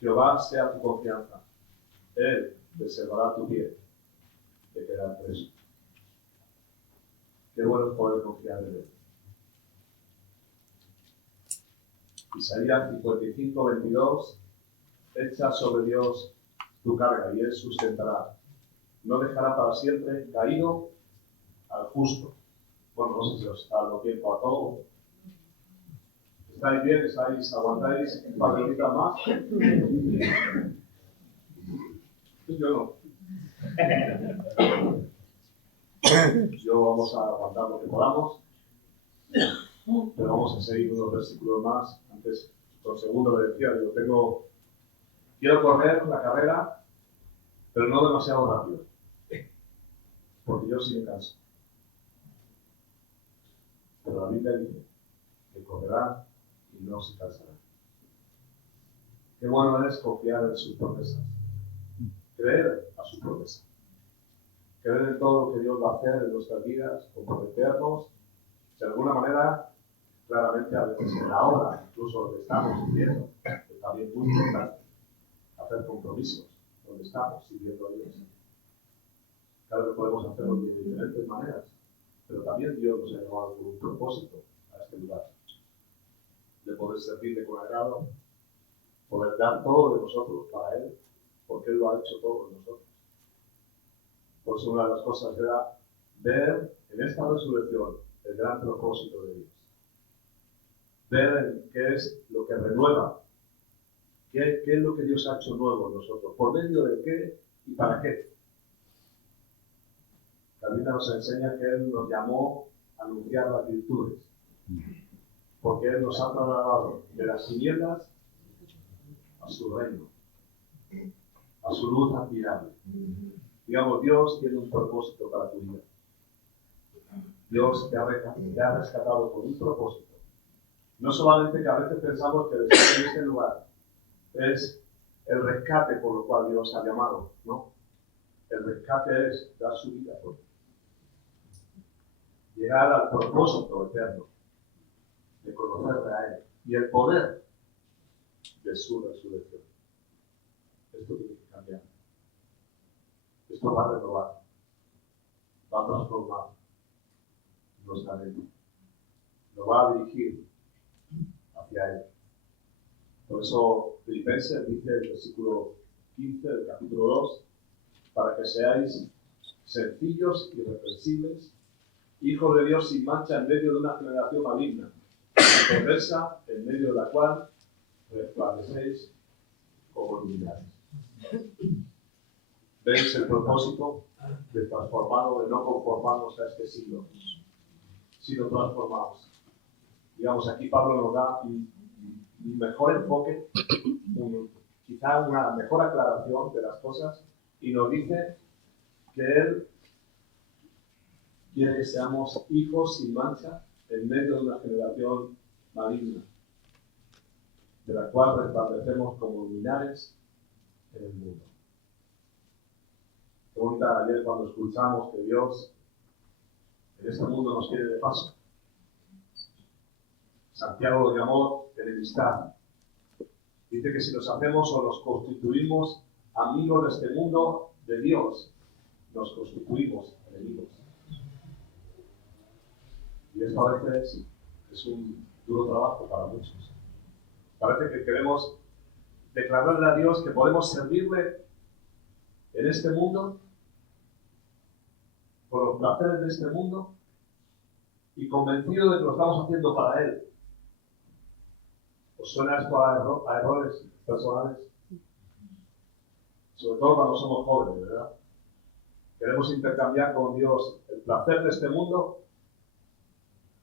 Jehová sea tu confianza, Él preservará tu pie de quedar preso. Qué bueno es poder confiar en Él. Isaías 55, 22, echa sobre Dios tu carga y Él sustentará. No dejará para siempre caído al justo. Bueno, no sé si os está dando tiempo a todo. ¿Estáis bien? ¿Aguantáis un par de horitas más? Yo no. Yo vamos a aguantar lo que podamos, pero vamos a seguir unos versículos más. Antes, por segundo le decía, quiero correr la carrera, pero no demasiado rápido, porque yo sí me canso. Pero la Biblia dice que correrá y no se cansará. Qué bueno es confiar en sus promesas, creer a sus promesas, creer en todo lo que Dios va a hacer en nuestras vidas, comprometernos, de alguna manera, claramente a veces en la obra, incluso donde estamos sirviendo, es también muy importante hacer compromisos donde estamos sirviendo a Dios. Claro que podemos hacerlo de diferentes maneras, pero también Dios nos ha llamado con un propósito a este lugar, de poder servirle con agrado, poder dar todo de nosotros para Él, porque Él lo ha hecho todo en nosotros. Por eso una de las cosas era ver en esta resurrección el gran propósito de Dios. Ver qué es lo que renueva, qué es lo que Dios ha hecho nuevo en nosotros, por medio de qué y para qué. La Biblia nos enseña que Él nos llamó a anunciar las virtudes, porque Él nos ha trasladado de las tinieblas a su reino, a su luz admirable. Digamos, Dios tiene un propósito para tu vida. Dios te ha rescatado con un propósito. No solamente que a veces pensamos que desde este lugar es el rescate por lo cual Dios ha llamado, ¿no? El rescate es dar su vida por ti. Llegar al propósito eterno de conocerle a Él y el poder de su resurrección. Esto tiene que cambiar. Esto va a renovar, va a transformar nuestra mente, lo va a dirigir hacia Él. Por eso Filipenses dice el versículo 15 del capítulo 2, para que seáis sencillos y irreprensibles, hijos de Dios sin mancha en medio de una generación maligna, perversa, en medio de la cual resplandecéis como luminares. ¿Veis el propósito de transformarnos, de no conformarnos a este siglo, sino transformados? Digamos, aquí Pablo nos da un mejor enfoque, quizá una mejor aclaración de las cosas, y nos dice que Él quiere que seamos hijos sin mancha en medio de una generación maligna, de la cual resplandecemos como luminares en el mundo. Pregunta ayer cuando escuchamos que Dios en este mundo nos quiere de paso. Santiago lo llamó enemistad. Dice que si nos hacemos o nos constituimos amigos de este mundo, de Dios, nos constituimos enemigos. Y esto a veces es un duro trabajo para muchos. Parece que queremos declararle a Dios que podemos servirle en este mundo, por los placeres de este mundo, y convencido de que lo estamos haciendo para Él. ¿Os suena esto a errores personales? Sobre todo cuando somos jóvenes, ¿verdad? Queremos intercambiar con Dios el placer de este mundo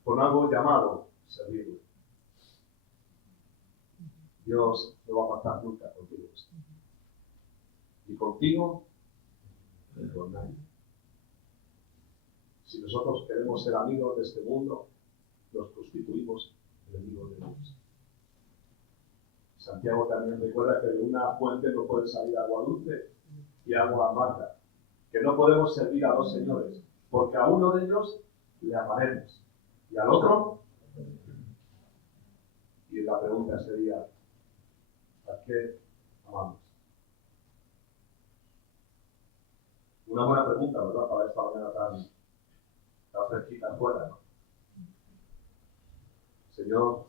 con algo llamado servirle. Dios no va a pasar nunca contigo. Ni contigo, ni con nadie. Si nosotros queremos ser amigos de este mundo, nos constituimos enemigos de Dios. Santiago también recuerda que de una fuente no puede salir agua dulce y agua amarga, que no podemos servir a dos señores, porque a uno de ellos le amaremos y al otro. Y la pregunta sería, ¿a qué amamos? Una buena pregunta, ¿verdad? Para esta mañana tan fresquita afuera, ¿no? Señor,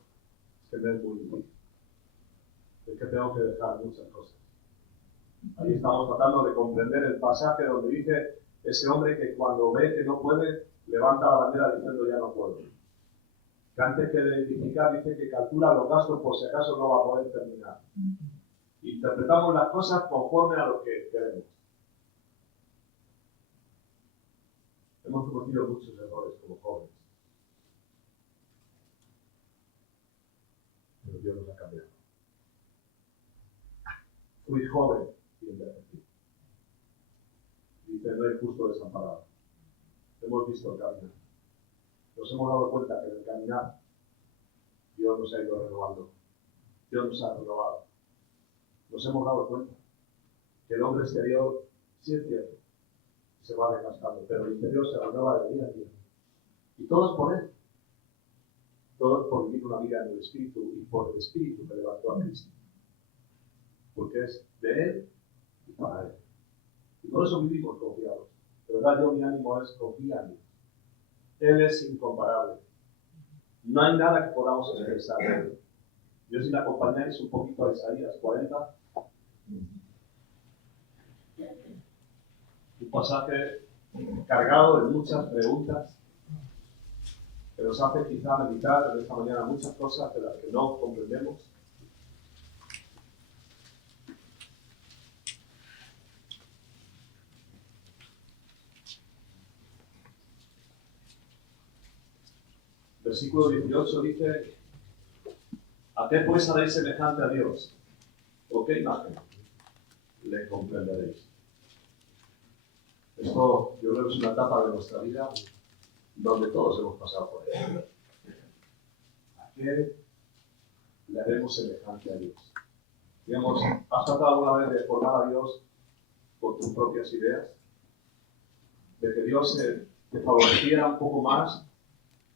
es que me es muy difícil. Es que tengo que dejar muchas cosas. Ahí estamos tratando de comprender el pasaje donde dice ese hombre que cuando ve que no puede, levanta la bandera diciendo ya no puedo. Que antes que de edificar dice que calcula los gastos por si acaso no va a poder terminar. Interpretamos las cosas conforme a lo que queremos. Hemos cometido muchos errores como jóvenes. Pero Dios nos ha cambiado. Fui joven y envejecí. Dice, no hay justo desamparado. Hemos visto el camino. Nos hemos dado cuenta que en el caminar Dios nos ha ido renovando. Dios nos ha renovado. Nos hemos dado cuenta que el hombre exterior sí es cierto, se va desgastando, pero el interior se renueva de día a día. Y todo es por Él. Todo es por vivir una vida en el Espíritu y por el Espíritu que levantó a Cristo. Porque es de Él y para Él. Y por eso vivimos confiados. De verdad, mi ánimo es confiar en Dios. Él es incomparable. No hay nada que podamos expresar de Él. Yo, si me acompañáis un poquito a Isaías 40, un pasaje cargado de muchas preguntas que nos hace quizá meditar en esta mañana muchas cosas de las que no comprendemos. Versículo 18 dice: ¿a qué pues haréis semejante a Dios? ¿O qué imagen le comprenderéis? Esto yo creo que es una etapa de nuestra vida donde todos hemos pasado por ello. ¿A qué le haremos semejante a Dios? Digamos, ¿has tratado alguna vez de formar a Dios por tus propias ideas? ¿De que Dios te favoreciera un poco más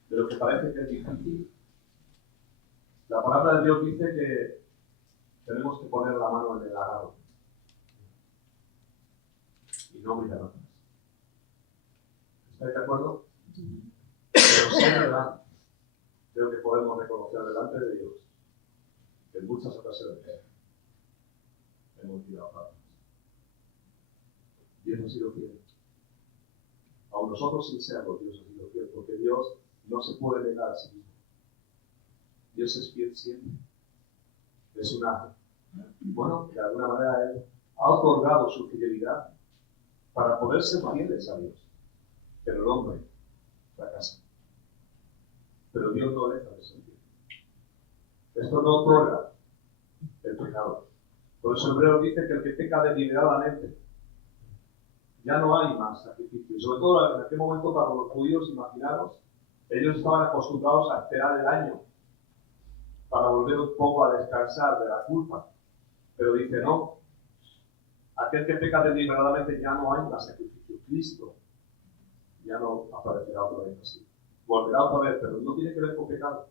de lo que parece que es difícil? La palabra de Dios dice que tenemos que poner la mano en el arado y no mirar atrás. ¿Estáis de acuerdo? Pero sí es verdad. Creo que podemos reconocer delante de Dios que en muchas ocasiones hemos tirado para atrás. Dios ha sido fiel. Aun nosotros sin serlo, Dios ha sido fiel, porque Dios no se puede negar a sí mismo. Dios es fiel siempre. Es una, bueno, de alguna manera Él ha otorgado su fidelidad para poder ser fieles a Dios. Pero el hombre fracasa. Pero Dios no deja de ser fiel. Esto no otorga el pecado. Por eso Hebreos dice que el que peca deliberadamente, ya no hay más sacrificio. Y sobre todo en aquel momento para los judíos, imaginaros, ellos estaban acostumbrados a esperar el año para volver un poco a descansar de la culpa. Pero dice, no, aquel que peca deliberadamente ya no hay más sacrificio. Cristo ya no aparecerá otra vez así. Volverá otra vez, pero no tiene que ver con pecado.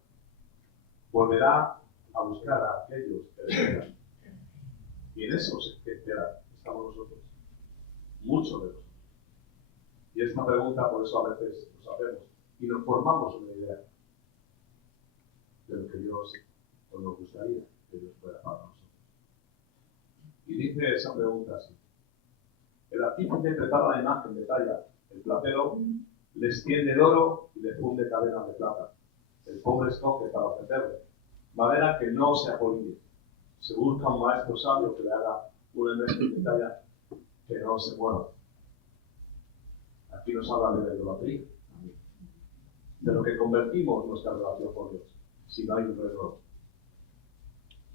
Volverá a buscar a aquellos que le pecan. Y en eso estamos nosotros. Muchos de nosotros. Y esta pregunta por eso a veces nos hacemos y nos formamos una idea de lo que Dios nos gustaría que Dios fuera para nosotros. Y dice esa pregunta así: El artífice prepara la imagen de talla. El platero les tiende el oro y les funde cadenas de plata. El pobre escoge para ofrecerle madera que no se apolille. Se busca un maestro sabio que le haga una imagen de talla que no se mueva. Aquí nos habla de la idolatría, de lo que convertimos nuestra relación con Dios, si no hay un renuevo.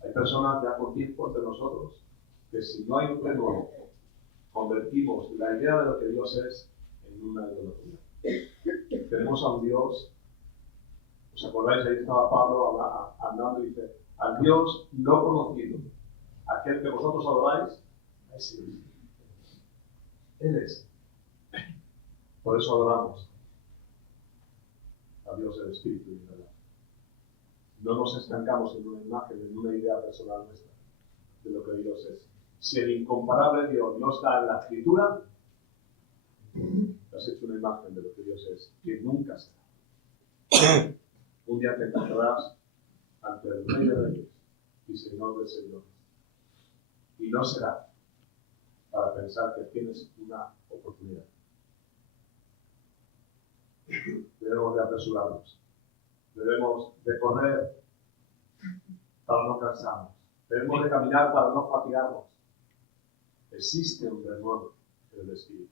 Hay personas ya con tiempo entre nosotros que si no hay un renuevo, convertimos la idea de lo que Dios es en una idolatría. Tenemos a un Dios, ¿os acordáis? Ahí estaba Pablo andando y dice, al Dios no conocido, aquel que vosotros adoráis, es Él. Él es. Por eso adoramos a Dios el Espíritu y verdad. No nos estancamos en una imagen, en una idea personal nuestra de lo que Dios es. Si el incomparable Dios no está en la Escritura, has hecho una imagen de lo que Dios es, que nunca está. Un día te encontrarás ante el Rey de Reyes y Señor de Señores. Y no será para pensar que tienes una oportunidad. Debemos de apresurarnos. Debemos de correr para no cansarnos. Debemos de caminar para no fatigarnos. Existe un renuevo en el Espíritu.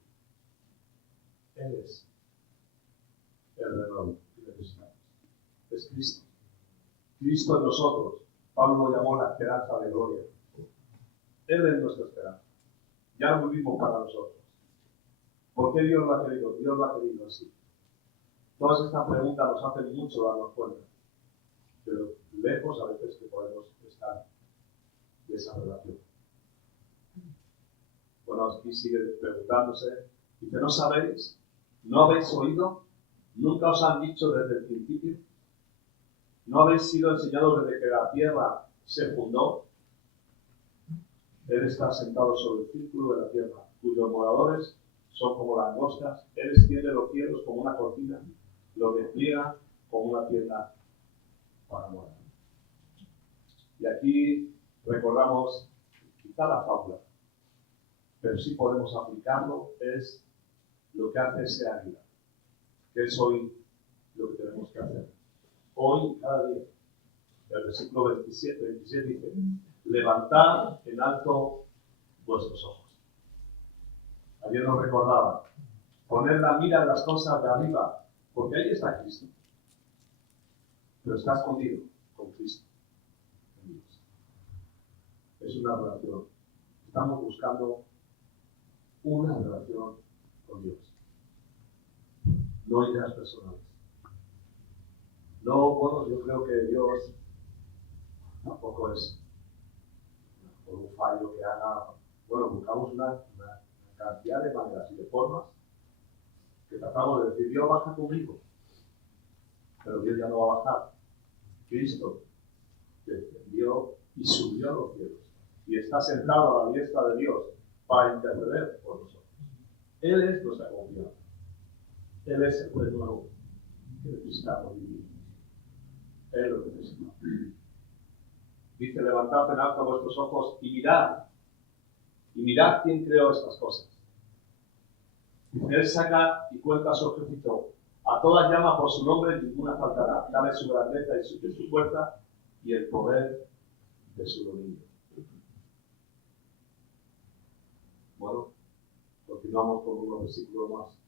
Él es el renuevo que necesitamos. Es Cristo. Cristo en nosotros. Pablo lo llamó la esperanza de gloria. Él es nuestra esperanza. Ya lo vivimos para nosotros. ¿Por qué Dios lo ha querido? Dios lo ha querido así. Todas estas preguntas nos hacen mucho darnos cuenta, pero lejos a veces que podemos estar de esa relación. Bueno, aquí sigue preguntándose, dice, ¿no sabéis? ¿No habéis oído? ¿Nunca os han dicho desde el principio? ¿No habéis sido enseñados desde que la tierra se fundó? Él está sentado sobre el círculo de la tierra, cuyos moradores son como langostas. Él extiende los cielos como una cortina, lo despliega como una tienda para morar. Y aquí recordamos quizá la fábula, pero sí podemos aplicarlo, es lo que hace ese águila, que es hoy lo que tenemos que hacer. Hoy, cada día. El versículo 27 dice, levantad en alto vuestros ojos. Ayer nos recordaba, poner la mira en las cosas de arriba, porque ahí está Cristo. Pero está escondido con Cristo en Dios. Es una relación. Estamos buscando una relación con Dios. No ideas personales. No, bueno, yo creo que Dios tampoco es por un fallo que haga. Bueno, buscamos una cantidad de maneras y de formas que tratamos de decir, Dios baja conmigo. Pero Dios ya no va a bajar. Cristo descendió y subió a los cielos. Y está sentado a la diestra de Dios para interceder por nosotros. Él es nuestra confianza. Él es el renuevo que necesitamos vivir. Él lo necesita. Dice, levantad en alto vuestros ojos y mirad. Y mirad quién creó estas cosas. Dice, Él saca y cuenta su ejército. A todas llama por su nombre, ninguna faltará. Dale su grandeza y su fuerza y el poder de su dominio. Bueno, continuamos con unos versículos más.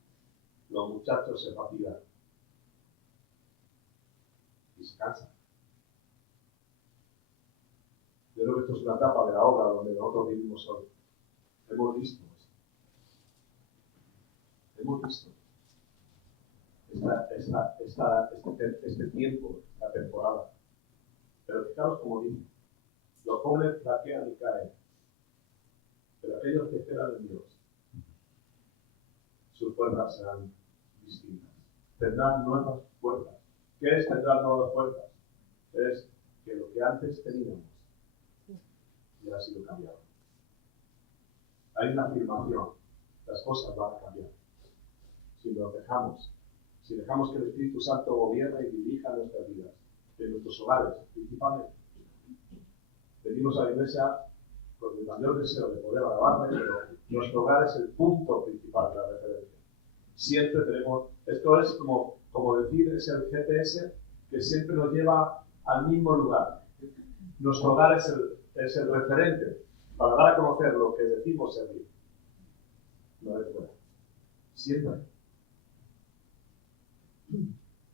Los muchachos se fatigan y se cansan. Yo creo que esto es una etapa de la obra donde nosotros vivimos hoy. Hemos visto esto. Hemos visto este tiempo, esta temporada. Pero fijaros como dice, los jóvenes flaquean y caen, pero aquellos que esperan en Dios, sus fuerzas serán distintas. Tendrán nuevas fuerzas. ¿Qué es tendrán nuevas fuerzas? Es que lo que antes teníamos ya ha sido cambiado. Hay una afirmación, las cosas van a cambiar. Si nos dejamos, si dejamos que el Espíritu Santo gobierne y dirija nuestras vidas, en nuestros hogares principalmente. Venimos a la iglesia con el mayor deseo de poder alabarle, pero nuestro hogar es el punto principal de la referencia. Siempre tenemos, esto es como decir, es el GPS que siempre nos lleva al mismo lugar. Nuestro hogar es el referente para dar a conocer lo que decimos servir. No de fuera. Siempre.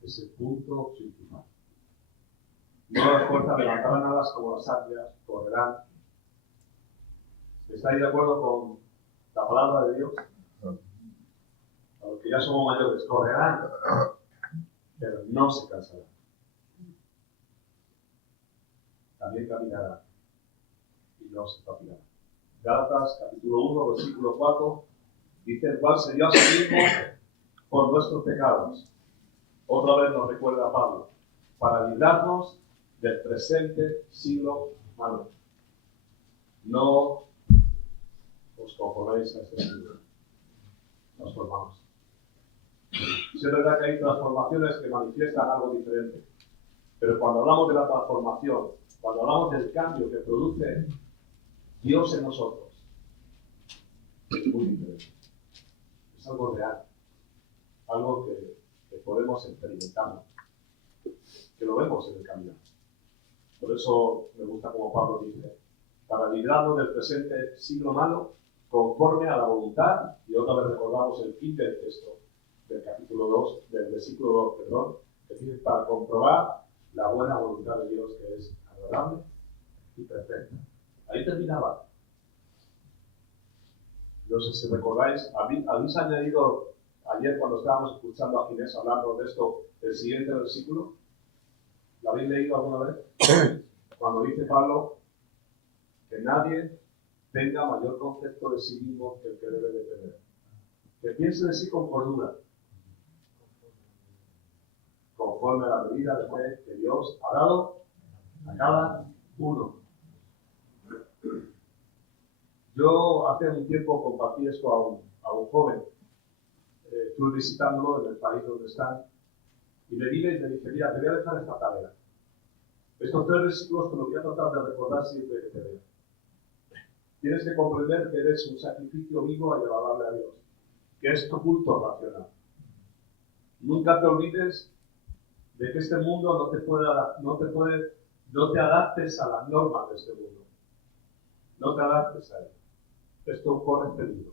Es el punto principal. No las fuerzas levantarán alas como las águilas, correrán. ¿Estáis de acuerdo con la palabra de Dios? A los que ya somos mayores, correrán, pero no se cansarán. También caminarán y no se fatigarán. Gálatas, capítulo 1, versículo 4, dice: el cual se dio a sí mismo por nuestros pecados. Otra vez nos recuerda a Pablo, para librarnos del presente siglo malo. No os conforméis a este siglo. Transformamos. Sí es verdad que hay transformaciones que manifiestan algo diferente, pero cuando hablamos de la transformación, cuando hablamos del cambio que produce Dios en nosotros, es muy diferente. Es algo real, algo que podemos experimentar, que lo vemos en el camino. Por eso me gusta como Pablo dice, para librarnos del presente siglo malo, conforme a la voluntad, y otra vez recordamos el fin del texto, del capítulo 2, del versículo 2, perdón, que dice, para comprobar la buena voluntad de Dios, que es agradable y perfecta. Ahí terminaba. No sé si recordáis, habéis añadido ayer cuando estábamos escuchando a Ginés hablando de esto, el siguiente versículo. ¿Lo habéis leído alguna vez? Cuando dice Pablo que nadie tenga mayor concepto de sí mismo que el que debe de tener. Que piense de sí con cordura, conforme a la medida de fe que Dios ha dado a cada uno. Yo hace un tiempo compartí esto a un joven. Estuve visitándolo en el país donde están y le dije, mira, te voy a dejar esta tarea. Estos 3 versículos te los voy a tratar de recordar siempre que te vea. Tienes que comprender que eres un sacrificio vivo y agradable a Dios, que es tu culto racional. Nunca te olvides de que este mundo no te adaptes a las normas de este mundo. No te adaptes a él. Esto corre peligro.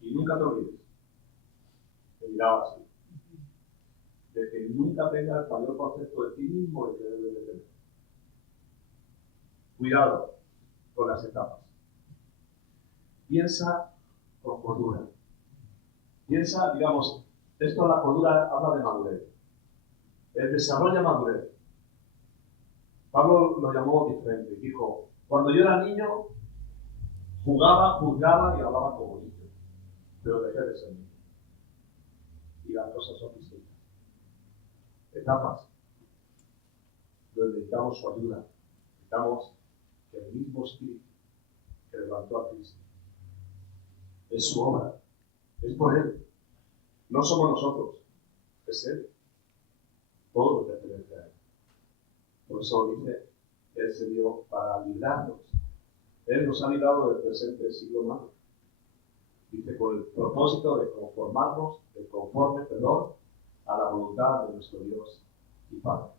Y nunca te olvides, te miraba así, de que nunca tengas el mayor concepto de ti mismo el que debes de tener. Cuidado con las etapas. Piensa con cordura. Piensa, digamos, esto la cordura habla de madurez. Desarrolla madurez. Pablo lo llamó diferente. Dijo, cuando yo era niño, jugaba, juzgaba y hablaba como niño. Pero dejé de ser niño. Y las cosas son distintas. Etapas. Donde necesitamos su ayuda. Necesitamos que el mismo Espíritu que levantó a Cristo es su obra. Es por Él. No somos nosotros. Es Él. Todo lo pertenece a Él. Por eso dice, Él se dio para librarnos. Él nos ha librado del presente siglo malo. Dice, con el propósito de conformarnos, a la voluntad de nuestro Dios y Padre.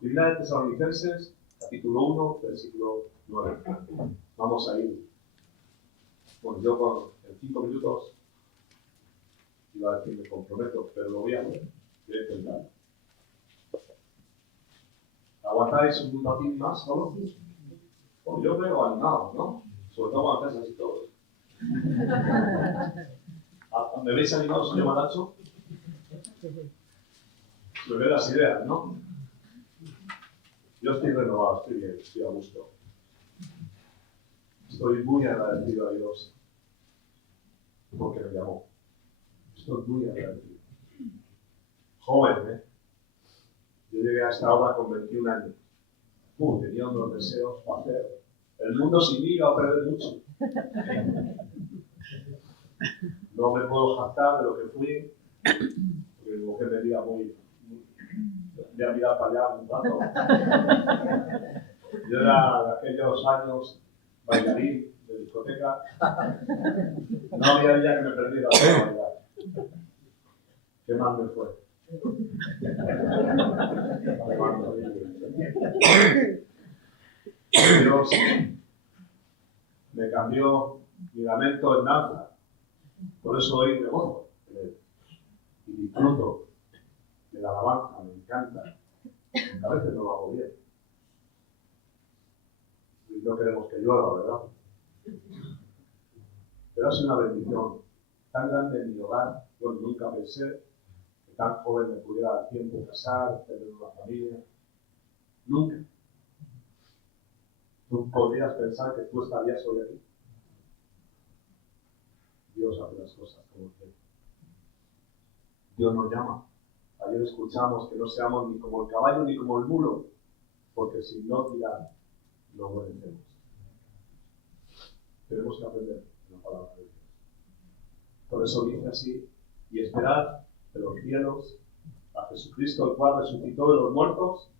Primera de Tesalonicenses, capítulo 1, versículo 9. Vamos a ir. Bueno, yo en 5 minutos iba a decir, me comprometo, pero lo voy a hacer. Voy a intentar. ¿Aguantáis un ratín más solo? Bueno, yo veo animados, ¿no? Sobre todo cuando estáis así todos. ¿Me veis animados, señor Manacho? Me ve las ideas, ¿no? Yo estoy renovado, estoy bien, estoy a gusto. Estoy muy agradecido a Dios porque me llamó. Estoy muy agradecido. Joven, ¿eh? Yo llegué a esta hora con 21 años. Tenía unos deseos para hacer. El mundo sin mí va a perder mucho. No me puedo jactar de lo que fui, porque mi mujer me diga voy a mirar para allá un rato. Yo era de aquellos años bailarín de discoteca. No había día que me perdiera para bailar. ¿Qué mal me fue? Dios me cambió mi lamento en danza. Por eso hoy me gozo y disfruto de la alabanza, me encanta. A veces no lo hago bien. Y no queremos que llueva, ¿verdad? Pero ha sido una bendición tan grande en mi hogar. Yo nunca pensé que tan joven me pudiera dar tiempo de casar, tener una familia. Nunca. Tú podrías pensar que tú estarías hoy aquí. Dios hace las cosas como quiere. Dios nos llama. Ayer escuchamos que no seamos ni como el caballo ni como el mulo, porque si no tirar, no obedecemos. Tenemos que aprender la palabra de Dios. Por eso dice así, y esperad de los cielos a Jesucristo, el cual resucitó de los muertos,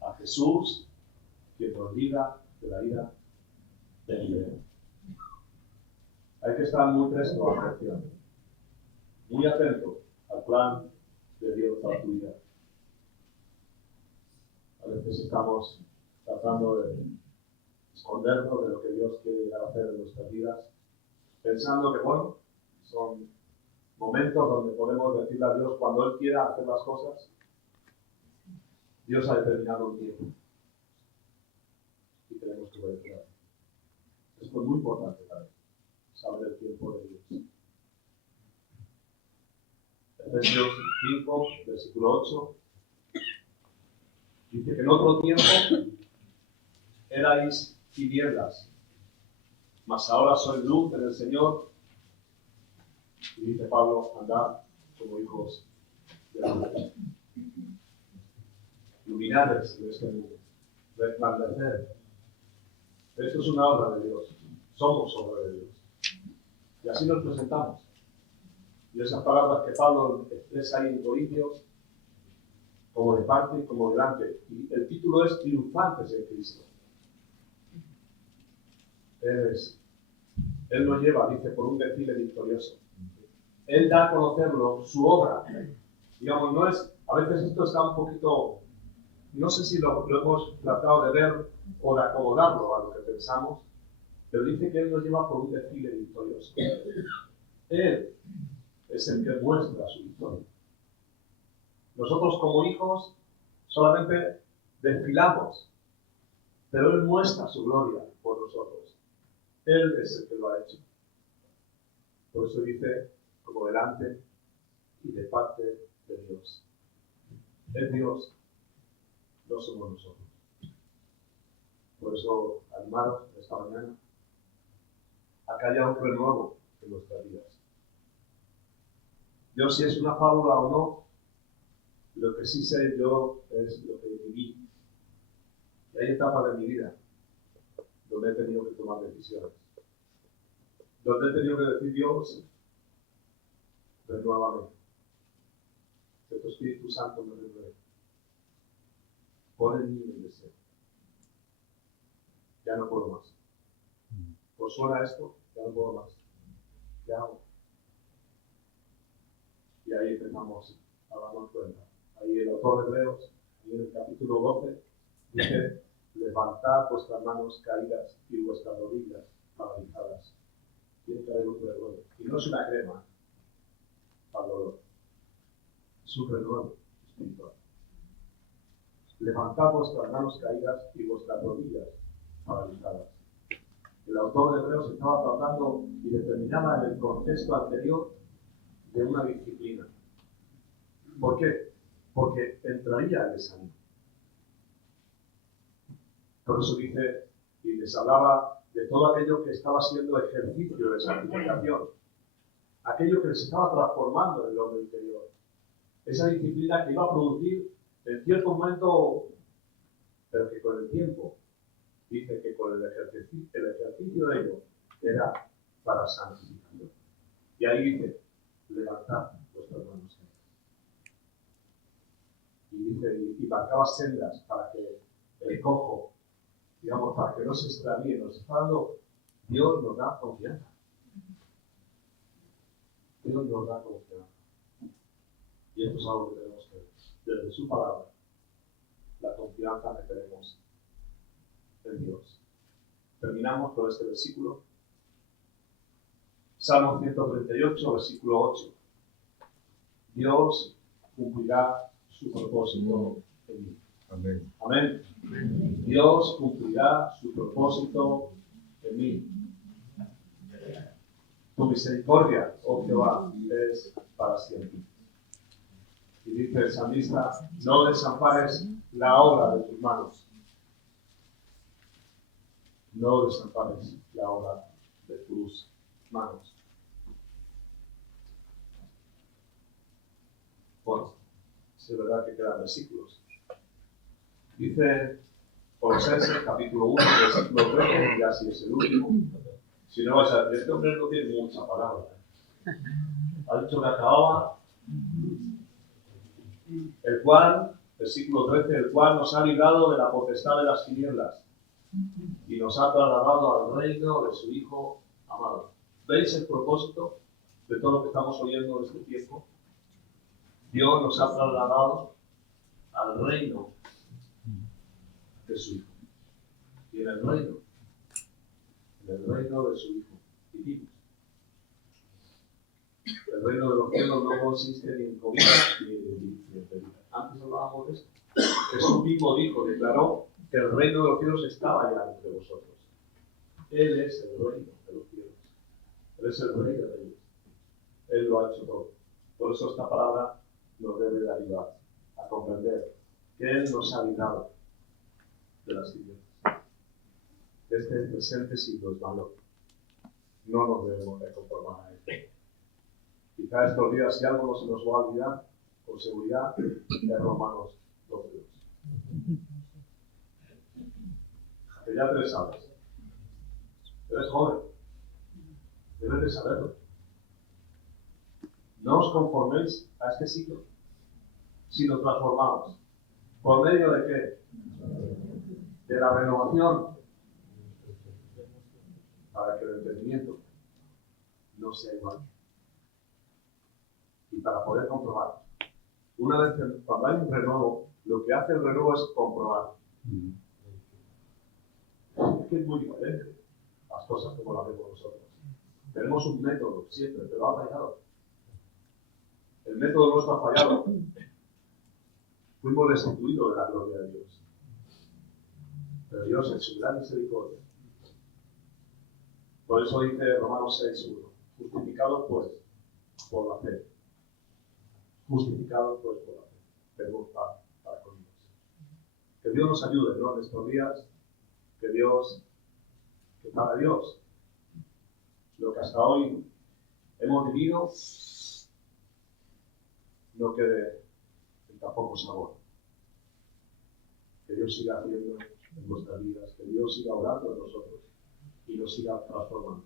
a Jesús, quien nos libra de la ira venidera. Hay que estar muy presto a la acción, muy atento al plan de Dios para tu vida. A veces estamos tratando de escondernos de lo que Dios quiere llegar a hacer en nuestras vidas, pensando que, bueno, son momentos donde podemos decirle a Dios cuando Él quiera hacer las cosas. Dios ha determinado un tiempo y tenemos que obedecer. Esto es muy importante también, saber el tiempo de Dios. Efesios 5, versículo 8, dice que en otro tiempo erais tinieblas, mas ahora sois luz en el Señor. Y dice Pablo, andad como hijos de la luz. Luminares en este mundo, resplandecer. Esto es una obra de Dios, somos obra de Dios. Y así nos presentamos. Y esas palabras que Pablo expresa ahí en Corintios, como de parte y como delante. Y el título es Triunfantes en Cristo. Él nos lleva, dice, por un desfile victorioso. Él da a conocerlo, su obra. Digamos, no es, a veces esto está un poquito, no sé si lo hemos tratado de ver o de acomodarlo a lo que pensamos, pero dice que Él nos lleva por un desfile victorioso. Él es el que muestra su victoria. Nosotros como hijos solamente desfilamos, pero Él muestra su gloria por nosotros. Él es el que lo ha hecho. Por eso dice, como delante y de parte de Dios. Es Dios, no somos nosotros. Por eso, animaros esta mañana a que haya un renuevo en nuestras vidas. Yo, si es una fábula o no, lo que sí sé yo es lo que viví. Y hay etapas de mi vida donde he tenido que tomar decisiones. Donde he tenido que decir, Dios, renuévame. Que tu Espíritu Santo me renueve. Pon en mí el deseo. Ya no puedo más. ¿Os suena esto? Ya no puedo más. ¿Qué hago? Y ahí empezamos a darnos cuenta. Ahí el autor de Hebreos, ahí en el capítulo 12, dice, levantad vuestras manos caídas y vuestras rodillas paralizadas. Tiene que haber un renuevo. Y no es una crema para el dolor. Es un renuevo espiritual. Levantad vuestras manos caídas y vuestras rodillas paralizadas. El autor de Hebreos estaba tratando y determinaba en el contexto anterior de una disciplina. ¿Por qué? Porque entraría el desánimo. Por eso dice, y les hablaba de todo aquello que estaba siendo ejercicio de santificación, aquello que les estaba transformando en el hombre interior. Esa disciplina que iba a producir en cierto momento, pero que con el tiempo, dice que con el ejercicio de ello era para santificación. Y ahí dice, levantad vuestras manos. Y dice, y marcaba sendas para que el cojo digamos, para que no se extravíe, nos está dando, Dios nos da confianza. Dios nos da confianza. Y esto es algo que tenemos que ver. Desde su palabra, la confianza que tenemos en Dios. Terminamos con este versículo. Salmo 138, versículo 8. Dios cumplirá su propósito en mí. Amén. Amén. Dios cumplirá su propósito en mí. Tu misericordia, oh Jehová, es para siempre. Y dice el salmista, no desampares la obra de tus manos. No desampares la obra de tus manos. Bueno, es verdad que quedan versículos. Dice Colosenses, capítulo 1, versículo 13, y así es el último. Si no vais a decir, este hombre no tiene mucha palabra. Ha dicho que acababa, el cual, versículo 13, el cual nos ha librado de la potestad de las tinieblas y nos ha trasladado al reino de su Hijo amado. ¿Veis el propósito de todo lo que estamos oyendo en este tiempo? Dios nos ha trasladado al reino de su Hijo. Y en el reino de su Hijo vivimos. El reino de los cielos no consiste ni en comida ni en bebida. Antes hablábamos de esto. Jesús mismo dijo, declaró que el reino de los cielos estaba ya entre vosotros. Él es el reino de los cielos. Él es el rey de reyes. Él lo ha hecho todo. Por eso esta palabra nos debe de ayudar a comprender que Él nos ha librado de las tinieblas. Este presente siglo es malo. No nos debemos de conformar a esto. Quizá estos días, si algo no se nos va a olvidar, con seguridad, es Romanos 12. Que ya te lo sabes. Eres joven. Debes de saberlo. No os conforméis a este siglo, sino transformados. ¿Por medio de qué? De la renovación. Para que el entendimiento no sea igual. Y para poder comprobar. Una vez que cuando hay un renuevo, lo que hace el renuevo es comprobar. Es que es muy diferente las cosas como las vemos nosotros. Tenemos un método siempre, pero ha fallado. El método nuestro ha fallado. Fuimos destituidos de la gloria de Dios. Pero Dios en su gran misericordia. Por eso dice Romanos 6:1. Justificados pues por la fe. Justificados pues por la fe. Tenemos paz para con Dios. Que Dios nos ayude, ¿no? En estos días. Que para Dios, lo que hasta hoy hemos vivido, no quede en tan poco sabor. Que Dios siga haciendo en nuestras vidas, que Dios siga orando en nosotros y nos siga transformando.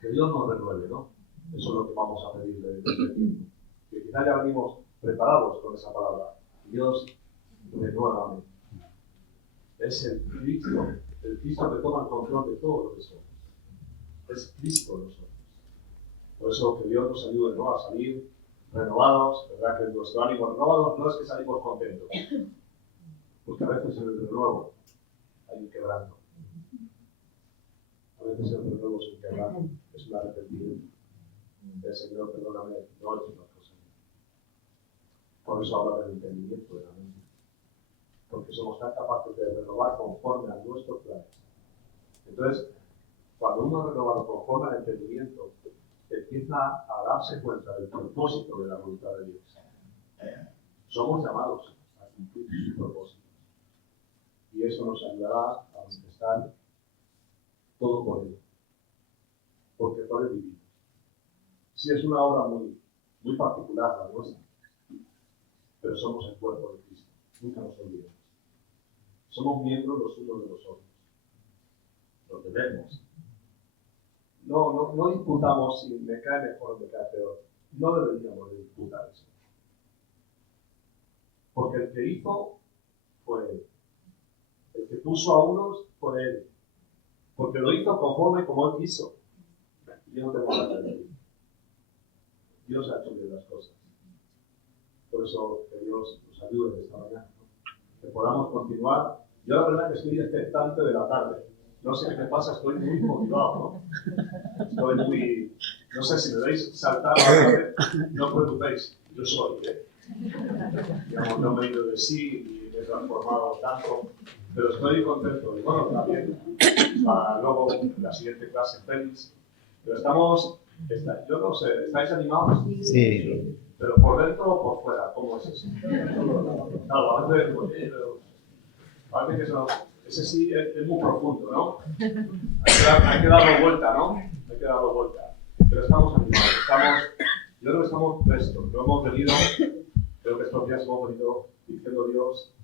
Que Dios nos renueve, ¿no? Eso es lo que vamos a pedir de este tiempo. Que quizá ya venimos preparados con esa palabra. Dios renuévame. Es el Cristo que toma el control de todo lo que somos. Es Cristo en nosotros. Por eso que Dios nos ayude, ¿no? A salir renovados, ¿verdad? Que nuestro ánimo renovado no es que salimos contentos, porque a veces en el renuevo hay un quebranto. A veces el renuevo es un quebranto, es un arrepentimiento. El Señor, perdóname, no es una cosa. Por eso habla del entendimiento de la mente. Porque somos tan capaces de renovar conforme a nuestros planes. Entonces, cuando uno ha renovado conforme al entendimiento, empieza a darse cuenta del propósito de la voluntad de Dios. Somos llamados a cumplir sus propósitos. Y eso nos ayudará a manifestar todo por Él. Porque por Él vivimos. Sí, es una obra muy particular la nuestra. Pero somos el cuerpo de Cristo. Nunca nos olvidemos. Somos miembros los unos de los otros. Nos debemos. No disputamos si me cae mejor o me cae peor. No deberíamos de disputar eso. Porque el que hizo fue Él. El que puso a unos fue Él. Porque lo hizo conforme como Él quiso. Yo no tengo nada que decir. Dios ha hecho bien las cosas. Por eso que Dios nos ayude en esta mañana, ¿no? Que podamos continuar. Yo la verdad que estoy expectante de la tarde. No sé qué me pasa, estoy muy motivado, ¿no? Estoy muy... No sé si me veis saltar a la tarde, no os preocupéis, yo soy, ¿eh? Digamos, no me he ido de sí ni me he transformado tanto, pero estoy contento. Y bueno, también para luego la siguiente clase feliz. Pero yo no sé, ¿estáis animados? Sí. Pero por dentro o por fuera, ¿cómo es eso? Claro, a veces, parece que ese sí es muy profundo, ¿no? Hay que darlo vuelta, ¿no? Hay que darlo vuelta. Pero estamos animados, yo creo que estamos prestos, no hemos venido, creo que estos días hemos venido diciendo Dios,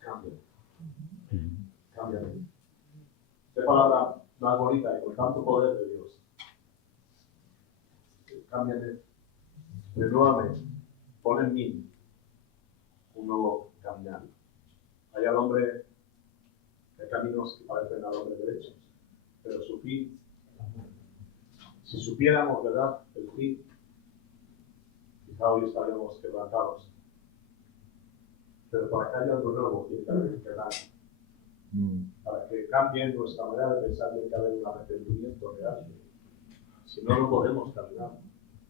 cámbiame. Qué palabra más bonita y con tanto poder de Dios. Cámbiame, renuévame, pon en mí un nuevo caminar. Hay al hombre, hay caminos que parecen al hombre derechos, pero su fin, si supiéramos, ¿verdad?, el fin, quizá hoy estaríamos quebrantados. Pero para que haya algo nuevo, tiene que haber un quebranto. Para que cambie nuestra manera de pensar, tiene que haber un arrepentimiento real. Si no, no podemos caminar.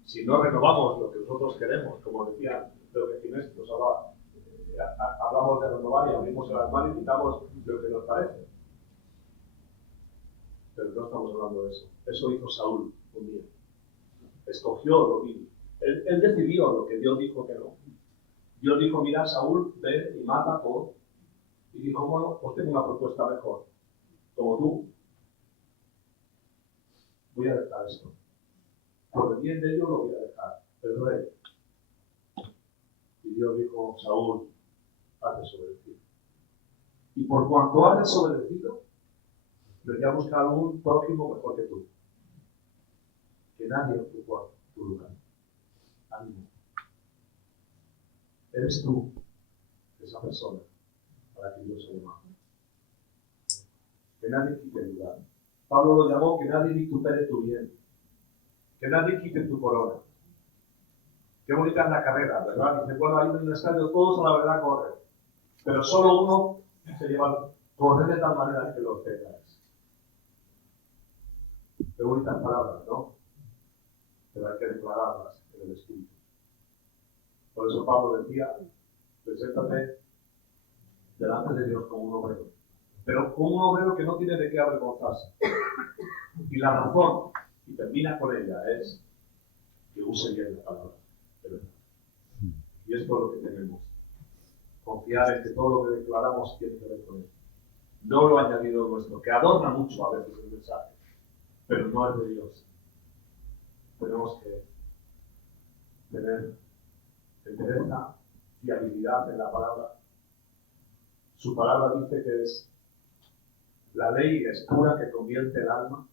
Si no renovamos lo que nosotros queremos, como decía, creo que Ginés nos hablamos de renovar y abrimos el armario y quitamos lo que nos parece. Pero no estamos hablando de eso. Eso hizo Saúl un día. Escogió lo vil. Él decidió lo que Dios dijo que no. Dios dijo, mira, Saúl, ve y mata a todos. Y dijo, bueno, pues tengo una propuesta mejor. Como tú, voy a dejar esto. Por el bien de ellos lo voy a dejar. El rey. Y Dios dijo, Saúl, has desobedecido. Y por cuanto has desobedecido, le voy a buscar un prójimo mejor que tú. Que nadie ocupa tu lugar. Ánimo. Eres tú esa persona para que Dios se llame. Que nadie quite el lugar. Pablo lo llamó que nadie vitupere tu bien. Que nadie quite tu corona. Qué bonita es la carrera, ¿verdad? Dice, bueno, ahí en el estadio todos a la verdad corren. Pero solo uno se lleva correr de tal manera que lo tengas. Qué bonitas palabras, ¿no? Pero hay que declararlas en el Espíritu. Por eso Pablo decía, preséntate delante de Dios como un obrero. Pero como un obrero que no tiene de qué avergonzarse. Y la razón, y termina con ella, es que use bien la palabra. De verdad. Y es por lo que tenemos. Confiar en que todo lo que declaramos tiene que ver con él. No lo añadido nuestro, que adorna mucho a veces el mensaje, pero no es de Dios. Tenemos que tener entereza y habilidad en la palabra. Su palabra dice que es la ley es pura que convierte el alma.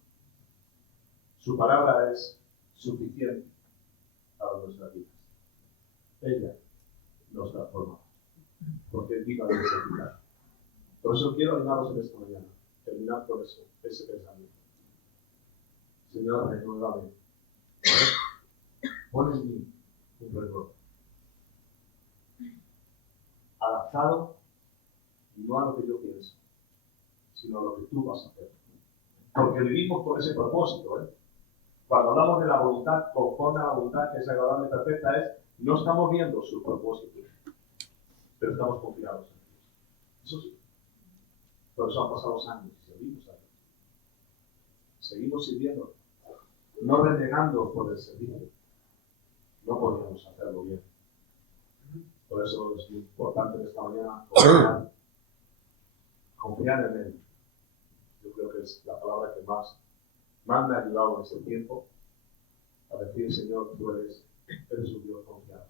Su palabra es suficiente para nuestras vidas. Ella nos transforma, porque es viva y es eficaz. Por eso quiero animaros en esta mañana, terminar con eso, ese pensamiento. Señor, renuévame. Pon en mí un renuevo. Adaptado no a lo que yo pienso, sino a lo que tú vas a hacer. Porque vivimos por ese propósito, ¿eh? Cuando hablamos de la voluntad, conforme a la voluntad que es agradable y perfecta, no estamos viendo su propósito, pero estamos confiados en Dios. Eso sí. Por eso han pasado los años y seguimos ahí. Seguimos sirviendo, no renegando por el servicio. No podíamos hacerlo bien. Por eso es muy importante esta mañana confiar en Él. Yo creo que es la palabra que más me ha ayudado en ese tiempo a decir, Señor, tú eres un Dios confiado.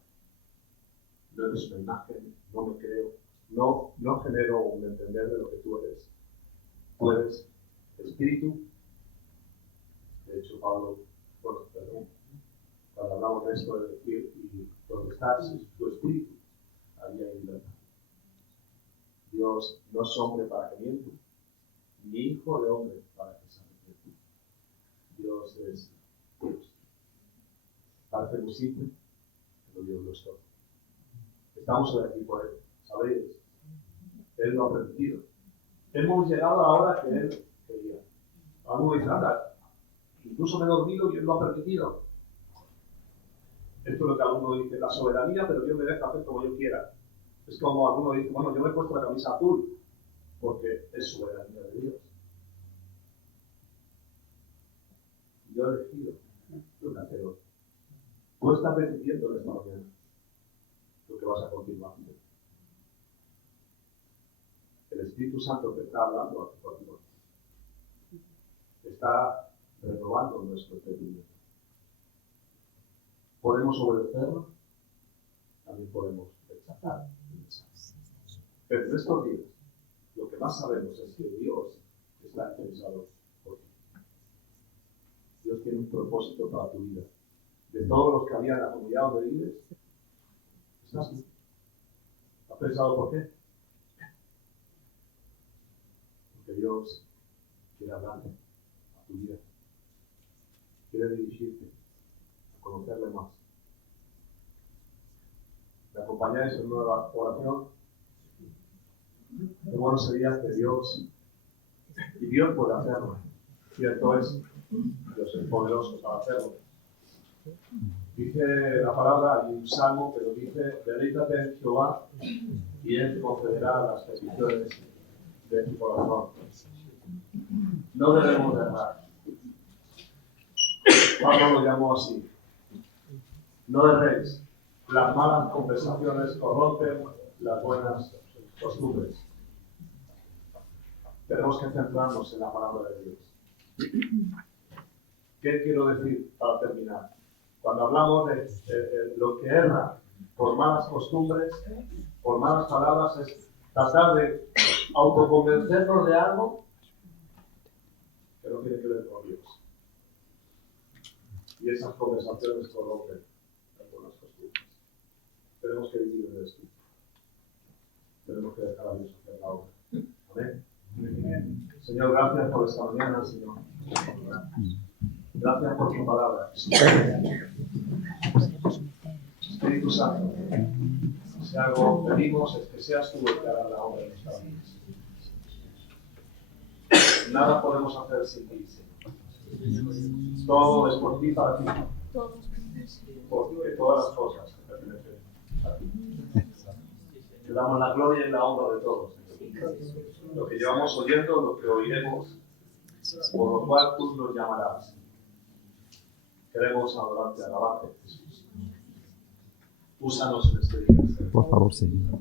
No eres una imagen, no me creo, no genero un entender de lo que tú eres. Tú eres espíritu. De hecho, Pablo, cuando hablamos de esto, es decir, y donde estás es tu espíritu, ahí hay libertad. Dios no es hombre para que mienta, ni hijo de hombre para que se arrepienta. Dios es Dios. Parece muy simple, pero Dios lo es todo. Estamos aquí por Él, ¿sabéis? Él lo ha permitido. Hemos llegado a la hora que Él quería. Algunos dicen, anda, incluso me he dormido y Él lo ha permitido. Esto es lo que alguno dice, la soberanía, pero Dios me deja hacer como yo quiera. Es como alguno dice, bueno, yo me he puesto la camisa azul, porque es soberanía de Dios. Yo he elegido lo que hacer hoy. Tú estás decidiendo en esta mañana lo que vas a continuar haciendo. El Espíritu Santo te está hablando a tu corazón. Está renovando nuestro entendimiento. Podemos obedecerlo, también podemos rechazar. Pero en estos días, lo que más sabemos es que Dios está interesado por ti. Dios tiene un propósito para tu vida. De todos los que había en la comunidad donde vives, estás tú. ¿Has pensado por qué? Porque Dios quiere hablarte a tu vida. Quiere dirigirte a conocerle más. ¿Me acompañáis en una oración? Qué bueno sería que Dios, y Dios puede hacerlo, cierto es, Dios es poderoso para hacerlo. Dice la palabra, hay un salmo que lo dice, deleítate en Jehová y Él te concederá las peticiones de tu corazón. No debemos errar. Pablo lo llamó así. No erréis. Las malas conversaciones corrompen las buenas costumbres. Tenemos que centrarnos en la palabra de Dios. ¿Qué quiero decir para terminar? Cuando hablamos de lo que erra por malas costumbres, por malas palabras, es tratar de autoconvencernos de algo que no tiene que ver con Dios. Y esas conversaciones corrompen las buenas costumbres. Tenemos que vivir en esto. Tenemos que dejar a Dios hacer la obra. Amén. Señor, gracias por esta mañana, Señor. Gracias por tu palabra. Espíritu Santo, si algo pedimos es que seas tú el que haga la obra en nuestras vidas. Nada podemos hacer sin ti, Señor. Todo es por ti, para ti. Porque todas las cosas te pertenecen a ti. Te damos la gloria y la honra de todos. Lo que llevamos oyendo, lo que oiremos, por lo cual tú nos llamarás. Queremos adorarte, alabarte, Jesús. Úsanos en este día. Por favor, Señor.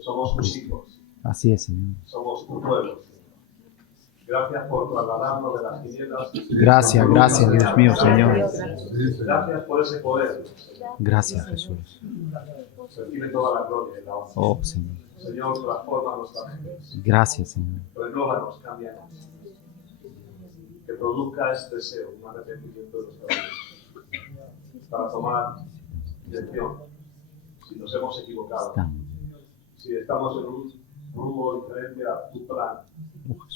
Somos tus hijos. Así es, Señor. Somos tu pueblo, Señor. Gracias por trasladarnos de las tinieblas. Gracias, gracias, Dios mío, Señor. Gracias por ese poder, Señor. Gracias, Jesús. Recibe toda la gloria y la honra. Oh, Señor. Señor, transforma nuestras vidas. Gracias, Señor. Renóvanos, cámbianos. Que produzca este deseo, un arrepentimiento de nuestra vida. Para tomar dirección. Si nos hemos equivocado. Si estamos en un rumbo diferente a tu plan.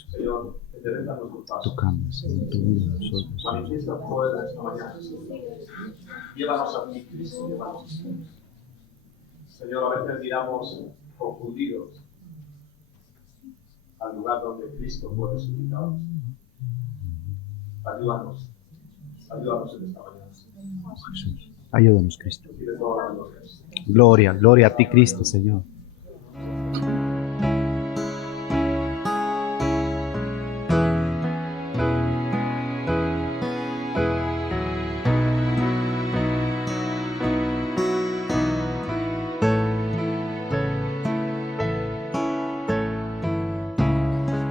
Señor, endereza nuestros pasos. Tu cambio, Señor, tu vida en nosotros. Manifiesta tu poder esta mañana, Señor. Llévanos a ti, Cristo, llévanos a ti. Señor, a veces miramos confundidos al lugar donde Cristo fue resucitado. Ayúdanos en esta mañana. Jesús, ayúdanos, Cristo. Recibe toda la gloria. Gloria, gloria a ti, Cristo, Señor.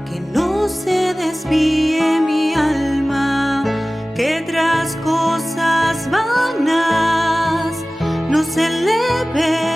Que no se desvíe mi alma, que tras cosas vanas no se eleve